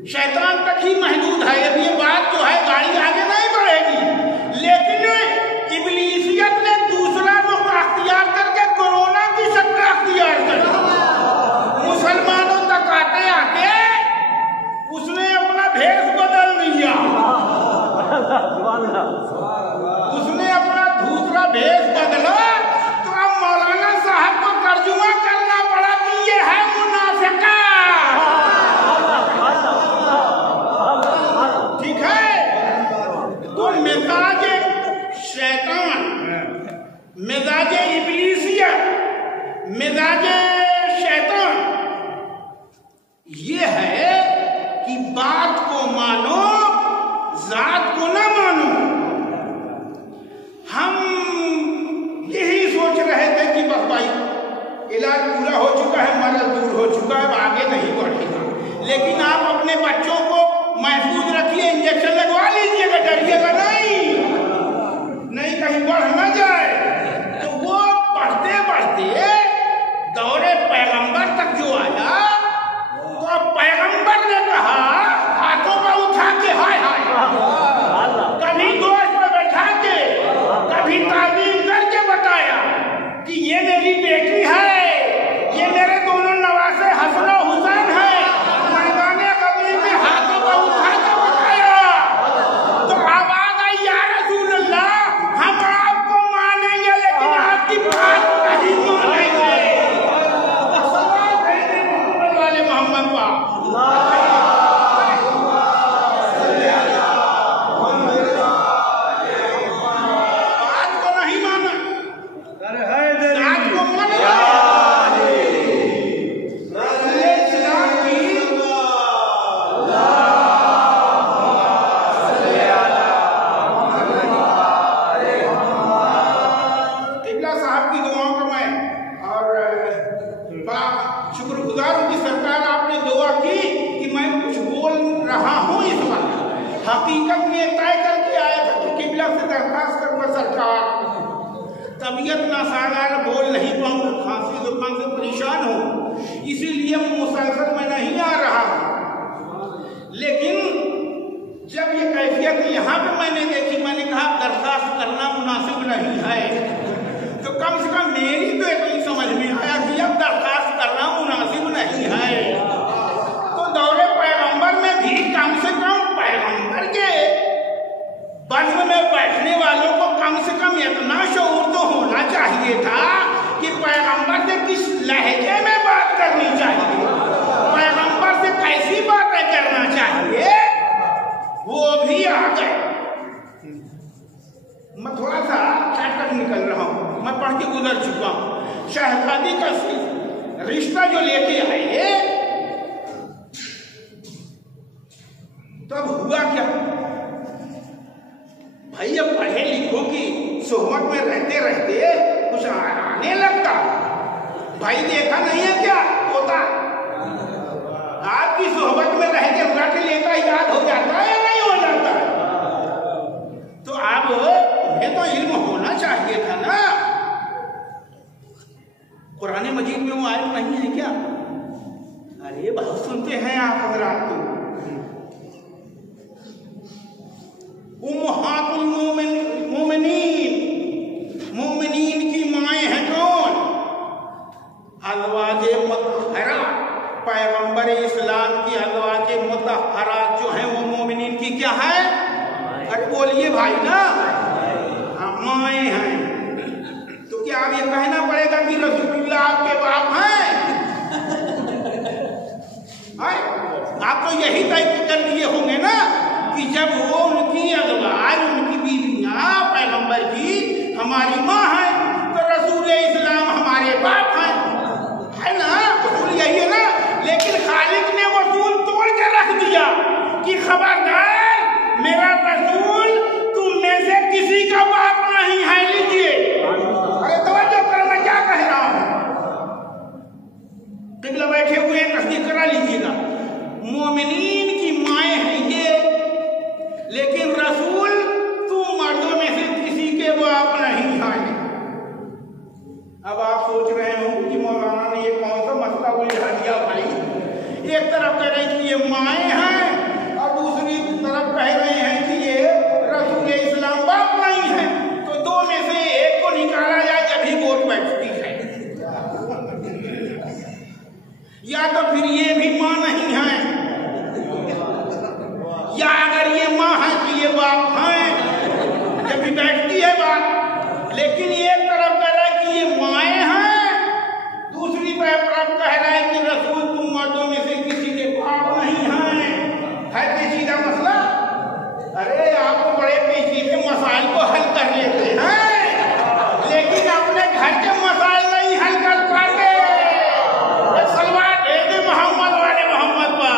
शैतान तक ही महदूद है। अब ये बात जो है गाड़ी आगे नहीं बढ़ेगी, लेकिन इब्लीसियत ने दूसरा नुक्ता अख्तियार करके कोरोना की सट्टा अख्तियार कर मुसलमानों तक आते आते उसने अपना भेष बदल दिया, उसने अपना दूसरा भेष बदला। तो अब मौलाना साहब को तर्जुमा करना पड़ा कि ये है मुनाफिका। ठीक है, तो मिजाज शैतान, मिजाज इब्लीसियत, मिजाज शैतान ये है कि बात को मानो, जात को ना मानो। हम यही सोच रहे थे कि बस भाई इलाज पूरा हो चुका है, मरज दूर हो चुका है, आगे नहीं बढ़ेगा। लेकिन आप अपने बच्चों को महफूज रखिए, इंजेक्शन लगवा लीजिएगा, डरिएगा नहीं कहीं बढ़ न जाए। तो वो बढ़ते बढ़ते दौरे पैगंबर तक जो आया, तो पैगंबर ने कहा हाथों पर उठा के हाय हाय, कभी गोश्त पर बैठा के, कभी तालीम करके बताया कि ये मेरी बेटी है, ये मेरे दोनों नवासे हसन और हुसैन है। मैदाने कबीर में हाथों पर उठा के बताया। तो आवाज आई या रसूल अल्लाह, हम आपको मानेंगे लेकिन आपकी बात नहीं मानेंगे। मोहम्मद बात को नहीं माना, बात को माना। किबला साहब की दुआओं का मैं और बड़ा शुक्रगुजार हूँ कि सरकार आपने दुआ की कि मैं कुछ बोल रहा हूँ। इस वक्त हकीकत में तय करके आया था कि किबला से दरखास्त करूँगा सरकार, तबीयत नासागार, बोल नहीं पाऊँ, खांसी जुकाम से परेशान हूँ, इसीलिए मुसलसल में नहीं आ रहा हूँ। लेकिन जब ये कैफियत यहाँ पे मैंने देखी, मैंने कहा दरखास्त करना मुनासिब नहीं है, तो कम से कम मेरी तो इतनी समझ में आया कि अब दरखास्त करना मुनासिब नहीं है। तो दौरे पैगंबर में भी कम से कम पैगंबर के बज़्म में बैठने वालों को कम से कम इतना शऊर तो होना चाहिए था कि पैगंबर से किस लहजे में बात करनी चाहिए, पैगंबर से कैसी बातें करना चाहिए, वो भी आ गए। मैं थोड़ा सा चैट निकल रहा हूँ, मैं पढ़ के गुजर चुका हूँ। शहजादी का रिश्ता जो लेके आए, तब हुआ क्या भाई, अब पढ़े लिखो की सोहबत में रहते रहते कुछ आने लगता। भाई देखा नहीं है क्या होता, आपकी सोहबत में रह के रट लेता याद हो जाता है या नहीं हो जाता है। तो आप उन्हें तो इल्म होना चाहिए था ना। कुरान मजीद में वो आयत नहीं है क्या? अरे बहुत सुनते हैं आप हज़रात को। उम्महातुल मोमिनीन की माएँ हैं कौन? अज़वाजे मुतहहरा, पैगंबर इस्लाम की अज़वाजे मुतहहरा जो हैं वो मोमिनीन की क्या है? अरे बोलिए भाई ना, माएँ हैं। तो क्या अब ये कहना पड़ेगा कि रसूलुल्लाह आपके बाप हैं? आप तो यही तय कर लिए होंगे ना कि जब वो उनकी अज़वाज, उनकी बीवियाँ पैगंबर की हमारी माँ है, तो रसूल इस्लाम हमारे बाप हैं, है ना? उसूल यही है ना। लेकिन खालिक ने उसूल तोड़ के रख दिया कि खबरदार, मेरा रसूल तुम में से किसी का बाप नहीं है। लीजिए, अरे तवज्जो करो, मैं क्या कह रहा हूँ। किबला बैठे हुए तस्दीक करा लीजिएगा। मोमिनीन की माएँ हैं ये, लेकिन रसूल तुम मर्दों में से किसी के बाप नहीं है। अब आप सोच रहे हो या अगर ये माँ है तो ये बाप हैं, जब भी बैठती है बात। लेकिन एक तरफ कह रहा है कि ये माएँ हैं, दूसरी तरफ कह रहा है कि रसूल तुम मर्दों में से किसी के बाप नहीं हैं। है पेचीदा मसला। अरे आप बड़े पेचीदे मसाइल को हल कर लेते हैं, लेकिन अपने घर के मसाइल नहीं हल कर पाते। सलवार दे दे मोहम्मद वाले मोहम्मद पर।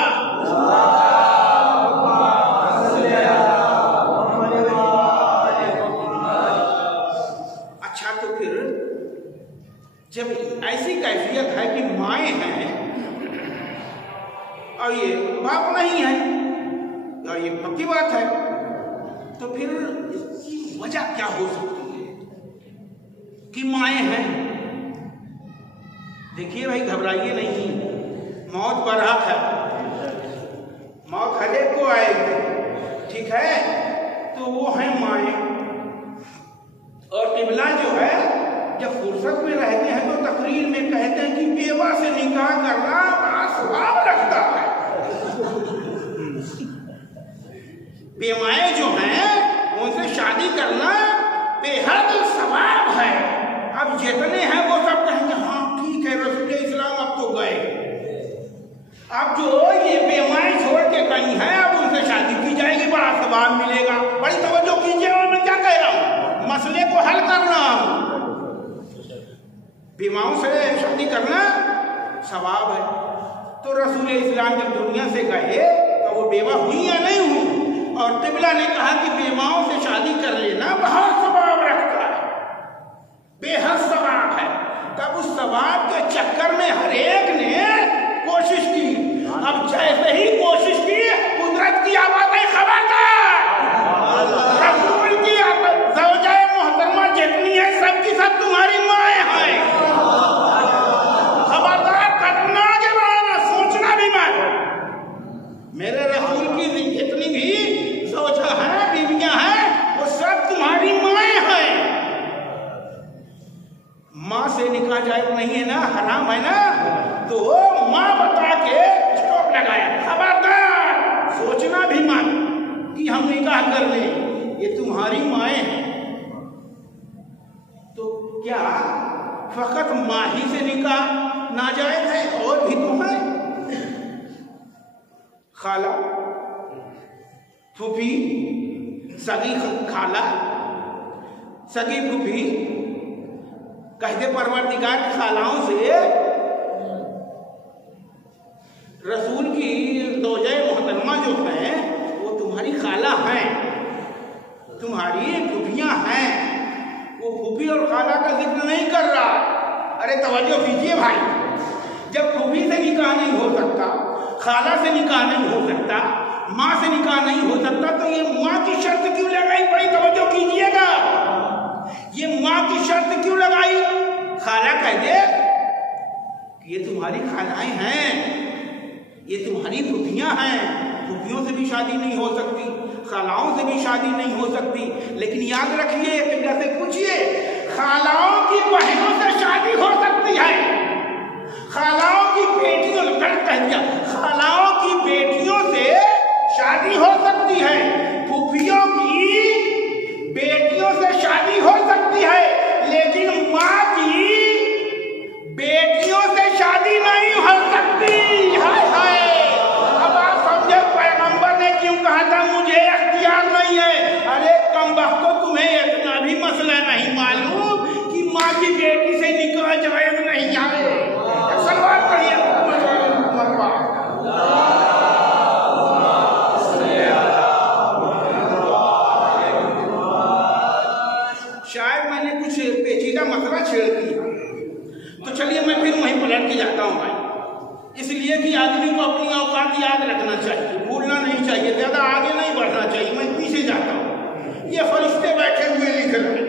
अच्छा, तो फिर जब ऐसी कैफियत है कि माएँ हैं और ये बाप नहीं है, और ये पक्की बात है, तो फिर इसकी वजह क्या हो सकती है कि माएँ हैं? देखिए भाई, घबराइए नहीं, मौत बरहक है, मौत हर एक को आएगी, ठीक है? तो वो है माएँ। और क़िबला जो है, जब फुर्सत में रहते हैं तो तकरीर में कहते हैं कि बेवा से निकाह करना बड़ा सवाब रखता है। बेवाएँ जो हैं उनसे शादी करना बेहद सवाब है। अब जितने हैं वो सब कहेंगे हाँ ठीक है, रसूल इस्लाम अब तो गए। अब जो ये बेवाएँ छोड़ के गई हैं, अब उनसे शादी की जाएगी, बड़ा सवाब मिलेगा। बड़ी तवज्जो कीजिए, और मैं क्या कह रहा हूँ, मसले को हल कर रहा हूँ। बेवाओं से शादी करना सवाब है। तो रसूल इस्लाम जब दुनिया से गए तो वो बेवा हुई या नहीं हुई? और क़िबला ने कहा कि बेवाओं से शादी कर लेना बहुत सवाब रखता है, बेहद सवाब है। तब उस सवाब के चक्कर में हर एक ने कोशिश की। अब जैसे ही कोशिश की, कुदरत की आवाज़ है, खबरदार, रसूल की ज़ौजाए मोहतरमा जितनी है सबकी सब तुम्हारी माएँ हैं, खबरदार, करना के बारे सोचना भी मत। मेरे रसूल की जितनी भी ज़ौजा है, बीवियां हैं, वो सब तुम्हारी माएँ हैं। माँ से निकाह जायज़ नहीं है ना, हराम है ना, तो माँ बता के स्टॉप लगाया, खबरदार, सोचना भी मत कि हम निकाह कर लें, ये तुम्हारी माएँ हैं। तो क्या फकत माँ ही से निकाह नाजायज़ है? और भी तो है, खाला, फूफी, सगी खाला, सगी फूफी, कहते परवरदिगार खालाओं से रसूल की ज़ौजाए मोहतरमा जो है वो तुम्हारी खाला हैं, तुम्हारी फूफियाँ हैं। वो फूफी और खाला का जिक्र नहीं कर रहा। अरे तवज्जो कीजिए भाई, जब फूफी से निकाह नहीं हो सकता, खाला से निकाह नहीं हो सकता, माँ से निकाह नहीं हो सकता, तो ये माँ की शर्त क्यों लगाई? बड़ी तवज्जो कीजिएगा, ये माँ की शर्त क्यों लगाई? खाला कह दे ये तुम्हारी खालाएं हैं, ये तुम्हारी फूफियाँ हैं, फूफियों से भी शादी नहीं हो सकती, खालाओं से भी शादी नहीं हो सकती। लेकिन याद रखिए, क़िबला से पूछिए, खालाओं की बहनों से शादी हो सकती है, खालाओं की बेटियों, गलत कह दिया, खालाओं की बेटियों से शादी हो सकती है, फूफियों की बेटियों से शादी हो सकती है, लेकिन माँ की बेटियों से शादी नहीं हो सकती। हाय हाय, अब आप समझे पैगंबर ने क्यों कहा था मुझे अख्तियार नहीं है? अरे कमबख्तो, तुम्हें इतना भी मसला नहीं मालूम कि माँ की बेटी से निकाह जायज़ नहीं है? सलवार पढ़िए, शायद मैंने कुछ पेचीदा मसला छेड़ दिया, तो चलिए मैं फिर वहीं पलट के जाता हूँ भाई। इसलिए कि आदमी को अपनी औकात याद रखना चाहिए, भूलना नहीं चाहिए, ज़्यादा आगे नहीं बढ़ना चाहिए। मैं पीछे जाता हूँ। ये फरिश्ते बैठे हुए लिख रहे हैं,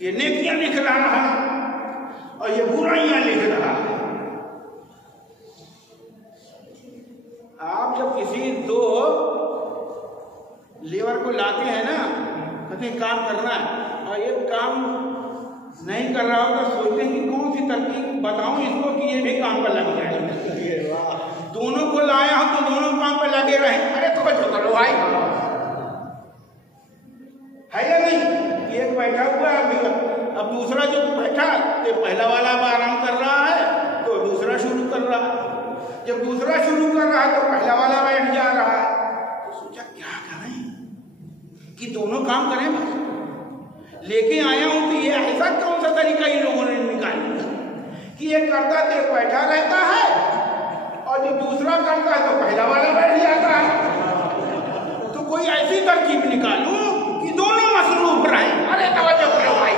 ये नेकियां लिख रहा है और ये बुराइयां लिख रहा है। आप जब किसी दो लेबर को लाते हैं ना, कहते हैं काम करना है, और एक काम नहीं कर रहा हो तो सोचते हैं कि कौन सी तरकीब बताऊं इसको कि ये भी काम पर लग जाए। दोनों को लाया हो तो दोनों काम पर दे रहे हैं। अरे तो करो भाई, है या नहीं? एक बैठा हुआ है, अब दूसरा जो बैठा तो पहला वाला अब आराम कर रहा है तो दूसरा शुरू कर रहा है, जब दूसरा शुरू कर रहा है तो पहला वाला बैठ जा रहा है। तो सोचा क्या करें कि दोनों काम करें भाई। लेके आया हूं तो ये ऐसा कौन सा तरीका इन लोगों ने निकाला कि एक करता तो एक बैठा रहता है और जो दूसरा करता है तो पहला वाला बैठ जाता है। तो कोई ऐसी तरकीब निकालूं कि दोनों मसरूफ रहें। अरे तवज्जो करो भाई,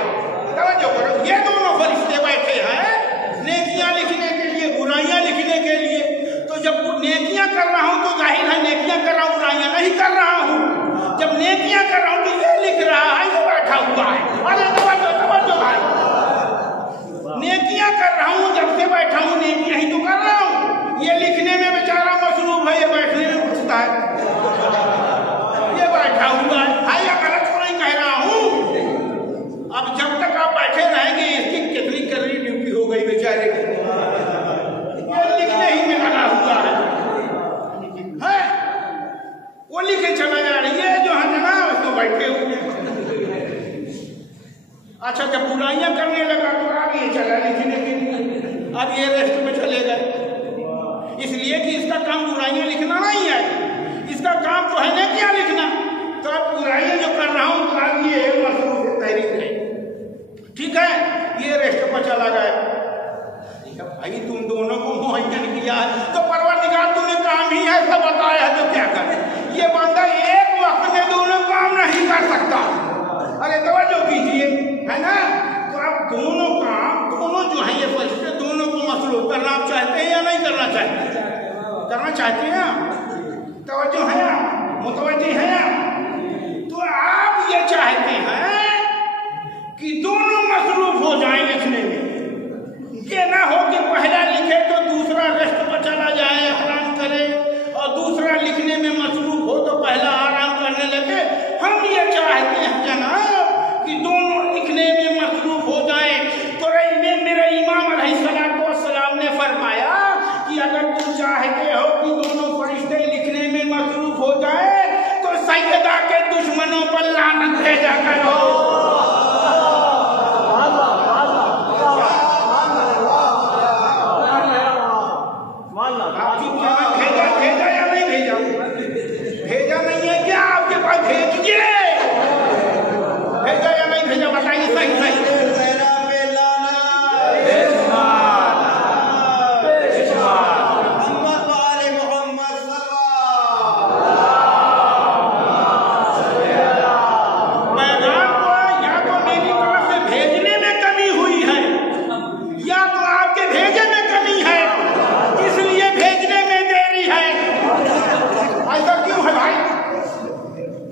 तवज्जो करो, ये दोनों फरिश्ते बैठे हैं नेकियां लिखने के लिए, बुराइयां लिखने के लिए। तो जब नेकियां कर रहा हूं तो जाहिर है नेकियां कर रहा हूं, बुराइयां नहीं कर रहा हूं। जब नेकियां कर रहा हूं तो ये लिख रहा है, ये बैठा हुआ है। अरे तवज्जो तवज्जो भाई, नेकियां कर रहा हूं, जब से बैठा हूं नेकियां ही तो कर रहा हूं। ये लिखने में बेचारा मसरूफ है, ये बैठने में घुसता है, ये बैठा हुआ है। या गलत तो नहीं कह रहा हूं। अब जब तक आप बैठे रहेंगे इसकी कितनी करनी ड्यूटी हो गई बेचारे की, ये लिखने ही में लगा हुआ है, वो लिखे चला जा रही है जो है ना उसको बैठे हुए। अच्छा जब बुराइयां करने लगा तो अब ये चला लिखने के लिए, अब ये रेस्ट में चले गए, इसलिए कि इसका काम बुराइयां लिखना नहीं है, इसका काम तो है नेकियां लिखना। तो अब बुराइयां जो कर रहा हूं तो अब ये मसरूफ तहरीक है, ठीक है, ये रेस्ट पर चला गया। भाई तुम दोनों को मुहैया किया है तो परवरदिगार तूने काम ही ऐसा बताया है तो क्या करे। ये बंदा एक वक्त में दोनों काम नहीं कर सकता। अरे तवज्जो कीजिए, है ना? तो अब दोनों काम, दोनों जो है ये फरिश्ते दोनों को मसरूफ करना आप चाहते हैं या नहीं करना चाहते? करना चाहते हैं? तवज्जो है, मुतवज्जि है। तो आप ये चाहते हैं कि दोनों मसरूफ हो जाए लिखने में, ये ना हो कि पहला लिखे तो दूसरा रेस्ट पर चला जाए आराम करे, और दूसरा लिखने में मसरूफ हो तो पहला आराम करने लगे। हम ये चाहते हैं जनाब कि दोनों लिखने में मसरूफ हो जाए। तो मेरे इमाम अलैहिस्सलाम ने फरमाया कि अगर तुम चाहते हो कि दोनों फरिश्ते लिखने में मसरूफ हो जाए तो सैयदा के दुश्मनों पर लानत भेजा करो। भेजा या नहीं भेजा? भेजा नहीं है क्या आपके पास? भेजिए, भेजा या नहीं भेजा बताइए सही सही।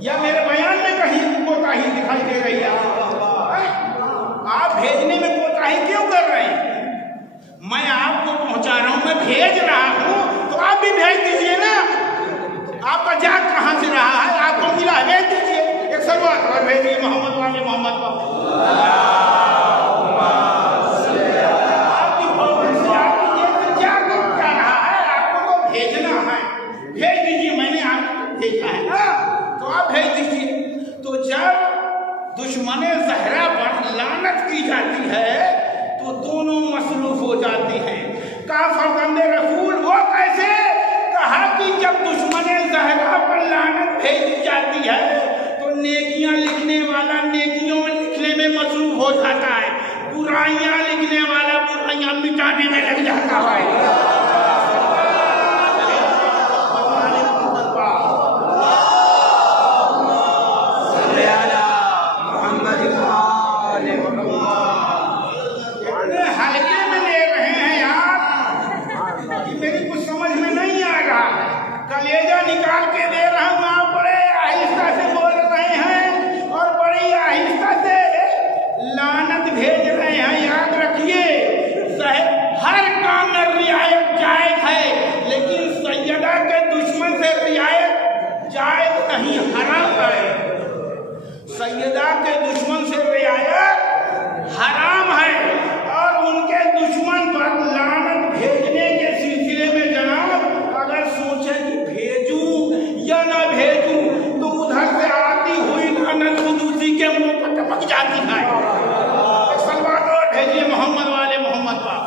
या मेरे बयान में कहीं कोताही दिखाई दे रही है? आप भेजने में कोताही क्यों कर रहे हैं? मैं आपको पहुंचा रहा हूं, मैं भेज रहा हूं तो आप भी भेज दीजिए ना। आपका जाग कहां से रहा है? आपको मिला, भेज दीजिए। एक सलवात और भेजिए मोहम्मद वाले मोहम्मद को। भेज दीजिए। तो जब दुश्मने ज़हरा पर लानत की जाती है तो दोनों मसरूफ हो जाते हैं। कहा फरजंदे रसूल वो कैसे? कहा कि जब दुश्मने ज़हरा पर लानत भेजी जाती है तो नेकियां लिखने वाला नेकियों में लिखने में मसरूफ हो जाता है, बुराइयां लिखने वाला बुराइयां मिटाने में लग जाता है। कलेजा निकाल के दे रहा हूं, आप बड़े आहिस्ता से बोल रहे हैं और बड़ी आहिस्ता से लानत भेज रहे हैं। याद रखिए हर काम में रियायत जायज है, लेकिन सैयदा के दुश्मन से रियायत जायज नहीं, हराम है। सैयदा के दुश्मन से रियायत हराम है और उनके दुश्मन पर लानत भेजने के सिलसिले में जनाब अगर सोचे कि भेजूं जाती है। सलवात और भेजिए मोहम्मद वाले मोहम्मद पर।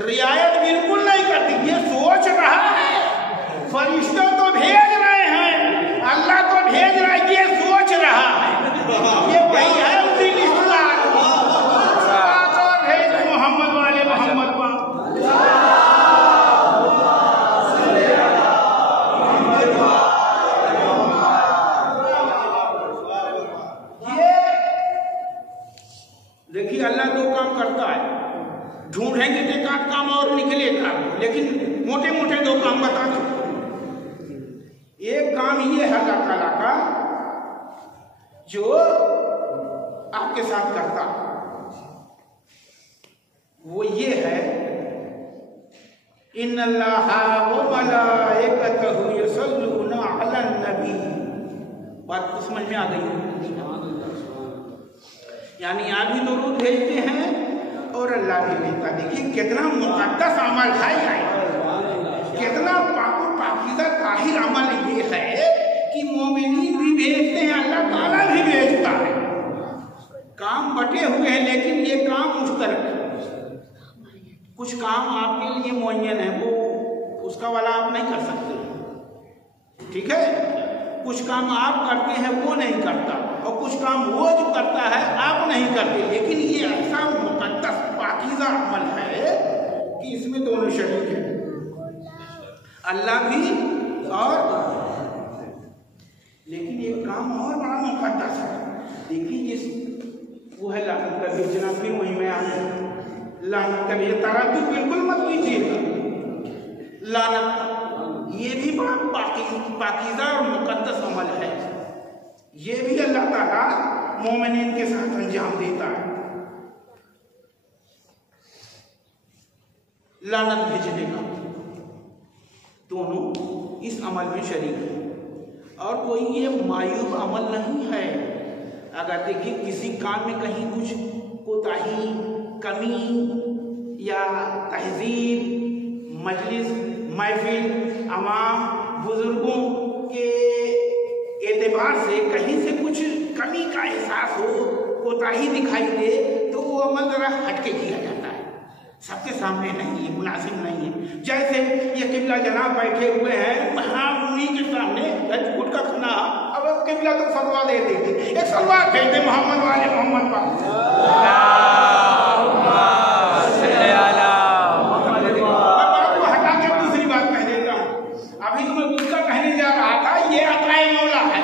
रियायत बिल्कुल नहीं करती, ये सोच रहा है। फरिश्ते तो भेज रहे हैं, अल्लाह तो भेज रहा है, ये सोच रहा है। ये वही है उसी लिस्टदार भेज मोहम्मद वाले मोहम्मद पर। ये देखिए अल्लाह दो काम करता है, ढूंढेंगे तो एक आध काम और निकलेगा, लेकिन मोटे मोटे दो काम बता दो। एक काम ये है अल्लाह ताला का जो आपके साथ करता, वो ये है इन्नल्लाहा व मलाइकतहु यसल्लूना अलन नबी। बात तो समझ में आ गई, यानी आप भी दुरूद भेजते हैं और अल्लाह भी भेजता। देखिए कितना मुकद्दस अमल है, कितना पाकीज़ा ताहिर अमल ये है कि मोमिनीन भी भेजते हैं, अल्लाह ताला भी भेजता है। काम बटे हुए हैं लेकिन ये काम मुश्तरक है। कुछ काम आपके लिए मुअय्यन है, वो उसका वाला आप नहीं कर सकते, ठीक है। कुछ काम आप करते हैं वो नहीं करता, और कुछ काम वो जो करता है आप नहीं करते। लेकिन ये ऐसा मुकद्दस पाकीज़ा अमल है कि इसमें दोनों शरीक हैं, अल्लाह भी और। लेकिन ये काम और बड़ा मुकद्दस है। देखिए जिस वो है लानत का बेचना, फिर वहीं में आए लानत का ये तरादुद बिल्कुल मत कीजिएगा। लानत ये भी बड़ा पाकीज़ा और मुकद्दस अमल है, ये भी अल्लाह ताला मोमिनीन के साथ अंजाम देता है। लानत भेजने का दोनों इस अमल में शरीक है, और कोई ये मायूब अमल नहीं है। अगर देखिए किसी काम में कहीं कुछ कोताही, कमी या तहजीब, मजलिस, महफिल, अवाम, बुजुर्गों के एतबार से कहीं से कुछ कमी का एहसास हो, कोताही दिखाई दे, तो वो अमल जरा हटके किया जाता है, सबके सामने नहीं है, मुनासिब नहीं है। जैसे ये किबला जनाब बैठे हुए हैं, हाँ उन्हीं के सामने गुटका खाना, अब किबला तो फतवा दे देते, एक सलवा भेजते मोहम्मद वाले मोहम्मद पर। हटा के दूसरी बात कह देता हूँ, अभी तो मैं गुटका कहने जा रहा था, ये अताए मौला है।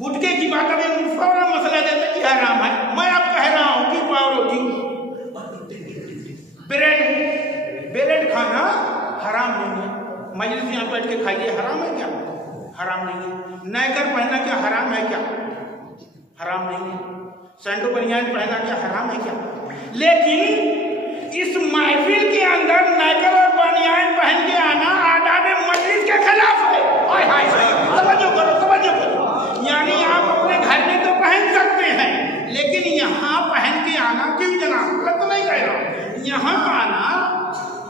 गुटके की बात अभी फौरन मसला देते कि हराम है। मैं अब कह रहा हूँ कि पाव रोटी, ब्रेड खाना हराम नहीं है। मजलिस यहाँ बैठ के खाइए, हराम है क्या? हराम नहीं है। नैकर पहनना क्या हराम है क्या? हराम नहीं है। सैंडो बनियान पहनना क्या हराम है क्या? लेकिन इस महफिल के अंदर नैकर और बनियान पहन के आना आदाब मजलिस के खिलाफ है। समझो करो। यानी आप अपने घर में तो पहन सकते हैं, लेकिन यहाँ पहन के आना क्यों जनाब? गलत तो नहीं कह रहा हूँ। यहाँ आना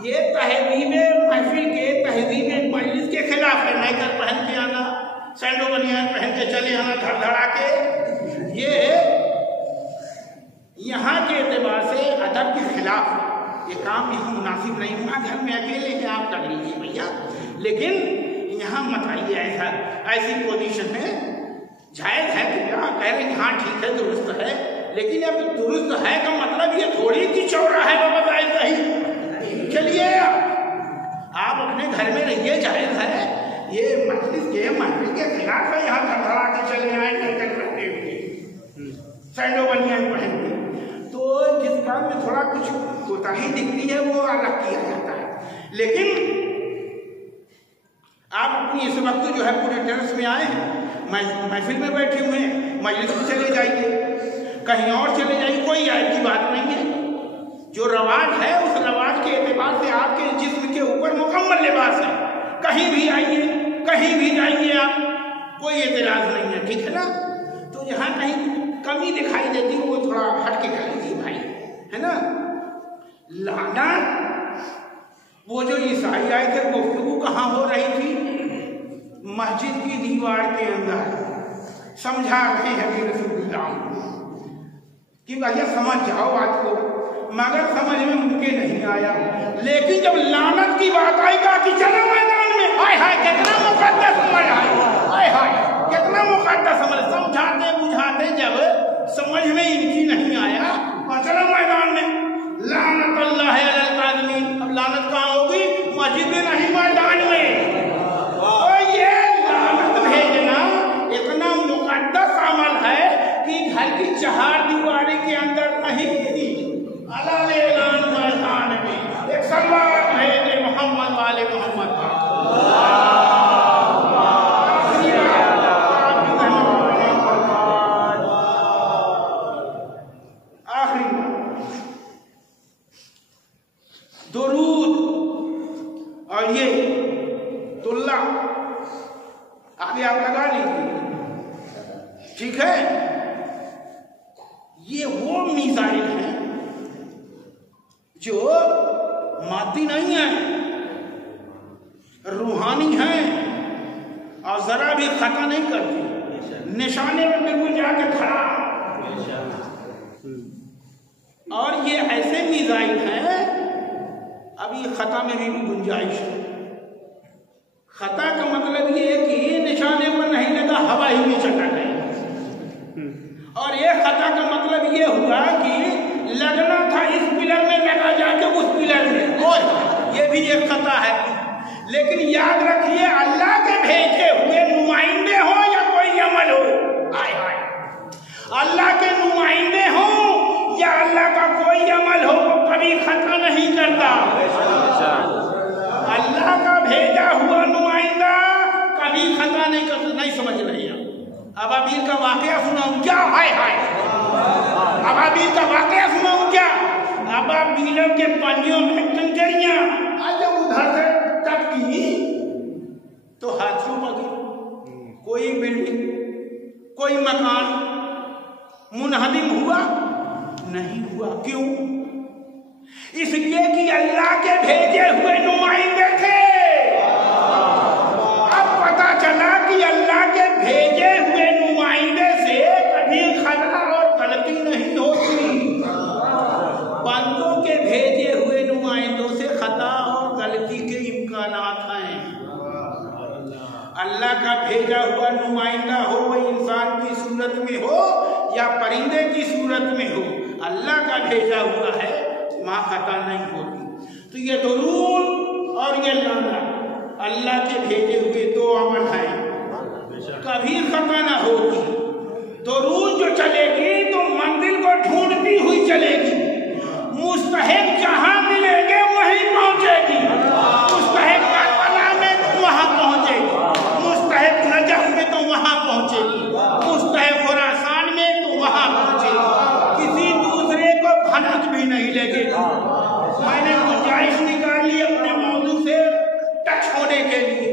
ये तहजीब महफिल के, तहजीब मजलिस के खिलाफ है। नैकर पहन के आना, सैंडो बनियान पहन के चले आना धड़धड़ा के, ये यहाँ के एतबार से अदब के खिलाफ है। ये काम यहाँ मुनासिब नहीं हुआ। घर में अकेले हैं आप कर लीजिए भैया, लेकिन यहाँ मत आइए। ऐसी पोजीशन में जायज़ है कि क्या कह रहे हैं, हाँ ठीक है दुरुस्त है, लेकिन अब दुरुस्त है का मतलब ये थोड़ी कि चौड़ा है वो बताए सही। चलिए आप अपने घर में रहिए, जायज़ है। ये मजलिस के महफिल के खिलाफ है, यहाँ धड़धड़ा के चले आए नैकर पहनते हुए, सैंडो बनियान पहन के। तो जिस काम में थोड़ा कुछ कोताही दिखती है वो अलग किया जाता है। लेकिन आप अपनी इस वक्त जो है पूरे टेरेस में आए हैं, महफिल में बैठे हुए हैं, मजलिस में चले जाइए, कहीं और चले जाइए, कोई ऐप की बात नहीं है। जो रवाज है उस रवाज के एतबार से आपके जिस्म के ऊपर मुकम्मल लिबास है। कहीं भी आइए, कहीं भी जाइए, आप कोई एतराज नहीं है, ठीक है ना। तो जहाँ कहीं कमी दिखाई देती है वो थोड़ा हट के कर लीजिए भाई, है ना। लाना वो जो ईसाई आए थे गुफ्तगू कहाँ हो रही थी? मस्जिद की दीवार के अंदर समझा रहे हैं कि भैया समझ जाओ बात को, मगर समझ में उनके नहीं आया। लेकिन जब लानत की बात आई कहा कि चलो मैदान में, हाय हाय कितना मुकद्दस समझ आया, हाय हाय कितना मुकद्दस समझ। समझाते बुझाते जब समझ में इनकी नहीं आया और चलो मैदान में, लानत अल्लाह अलल काज़िमीन। अब लानत कहाँ होगी? मस्जिद में नहीं, मैदान में। और ये लानत भेजना इतना मुकद्दस अमल है कि घर की चार दीवारी के अंदर नहीं, अलाल ऐलान मैदान में एक सलवार भेजे मोहम्मद वाले मोहम्मद का। आखिरी दुरूद और ये तुल्ला आगे आप लगा लीजिए, ठीक है। ये वो मिसाइल है जो मादी नहीं है, रूहानी है और जरा भी खता नहीं करती, निशाने में बिल्कुल जाके खड़ा। और ये ऐसे मिसाइल हैं, अब ये खता में भी गुंजाइश है। खता का मतलब ये है कि निशाने पर नहीं लगा, हवा ही में चला गया। और ये खता का मतलब ये हुआ कि लगना था इस पिलर में, लगा जाके उस पिलर में, और ये भी एक खता है। लेकिन याद रखिए, अल्लाह के भेजे हुए नुमाइंदे हो या कोई अमल हो, आय हाय, अल्लाह के नुमाइंदे हो या अल्लाह का कोई अमल हो, वो कभी खता नहीं करता। अल्लाह का भेजा हुआ नुमाइंदा कभी खता नहीं करता। नहीं समझ रही है? अबाबील का वाकया सुनाऊं क्या? हाय हाय, अबाबील का वाकया सुनाऊं क्या? अबाबीलों के पंजों में कंकरियां जब उधर से टपकी तो हाथों में कोई बिल्डिंग, कोई मकान मुनहदिम हुआ नहीं हुआ। क्यों? इसलिए कि अल्लाह के भेजे हुए नुमाइंदे थे। अब पता चला कि अल्लाह के भेजे हुए नुमाइंदे से कभी खतरा और गलती नहीं होती। बंदों के भेजे हुए नुमाइंदों से खता और गलती के इम्कानात हैं। अल्लाह का भेजा हुआ नुमाइंदा हो, वो इंसान की सूरत में हो या परिंदे की सूरत में हो, अल्लाह का भेजा हुआ है, वहां खता नहीं होती। तो ये दुरूद और ये लाना अल्लाह के भेजे हुए दो अमल हैं, कभी खता ना होगी। दुरूद जो चलेगी तो मंजिल को ढूंढती हुई चलेगी, मुस्तहिक जहां मिलेंगे वहीं पहुंचेगी। मुस्तहिक करबला में तो वहां पहुंचेगी, मुस्तहिक नजफ में तो वहां पहुंचेगी, मुस्तहिक खुरासान में तो वहां पहुंचेगी। किसी दूसरे को भनक भी नहीं लगेगी। मैंने गुंजाइश निकाली अपने मौजू से टच होने के लिए,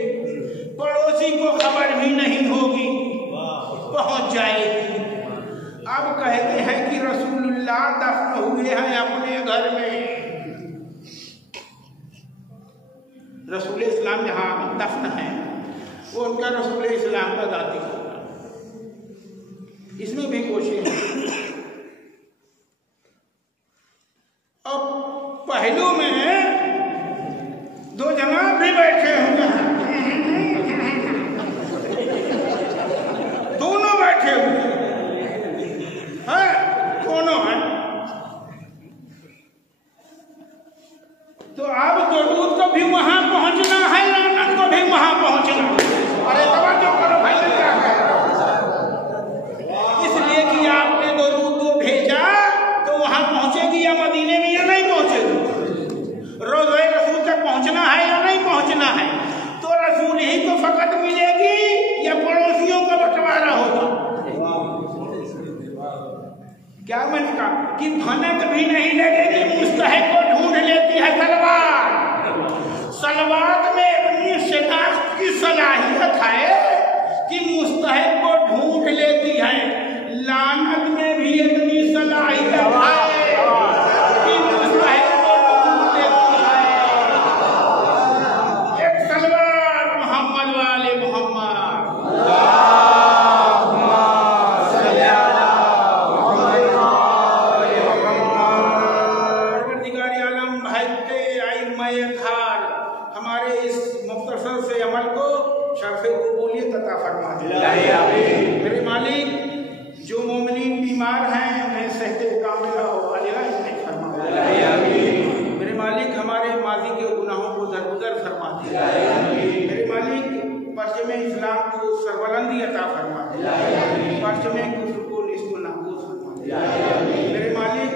पड़ोसी को खबर भी नहीं होगी, पहुंच जाएगी। अब कहते हैं कि रसूलुल्लाह दफन हुए हैं अपने घर में। रसूल इस्लाम जहाँ दफन है वो उनका रसूल इस्लाम का दाती होगा। इसमें भी कोशिश है। और पहलू में दो जनाब भी बैठे हुए हैं, दोनों बैठे हुए हैं, दोनों हैं। तो अब दुरूद को भी वहां पहुंचना है, लानत को भी वहां पहुंचना है। अरे तवज्जो करो भाई, क्या कह रहा हूं? इसलिए कि आपने दुरूद को भेजा तो वहां पहुंचेगी या मदीने में या नहीं पहुंचेगी? रोज़े रसूल तक पहुंचना है या नहीं पहुंचना है? तो रसूल ही को मुस्तहिक को ढूंढ लेती है। लानत में भी इतनी सलाहियत है कि मुस्तहिक को ढूंढ लेती है। एक सलवार मोहम्मद वाले मोहम्मद, परवरदिगार आलम बहते आइम्माए खार हमारे इस मुख्तसर से अमल को शर्फ़े कबूलियत अता फरमा दे। मेरे मालिक, जो मोमिनीन बीमार हैं उन्हें सेहते कामिला और आलिया इनायत फरमा दे। मेरे मालिक, हमारे माजी के गुनाहों को दरगुजर फरमा दे। मेरे मालिक, परचम इस्लाम को सरबलंदी अता फरमा दे। परचम कुफ्र को निस्फ़ नाबूद फरमा दे। मेरे मालिक,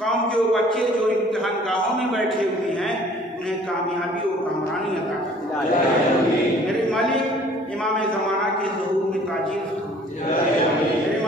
कौम के वो बच्चे जो इम्तिहान गाहों में बैठे हुए हैं उन्हें कामयाबी और कामरानी अता फरमा दे। मेरे मालिक, इमाम ज़माना के ज़हूर में ताजील फरमा दे। मेरे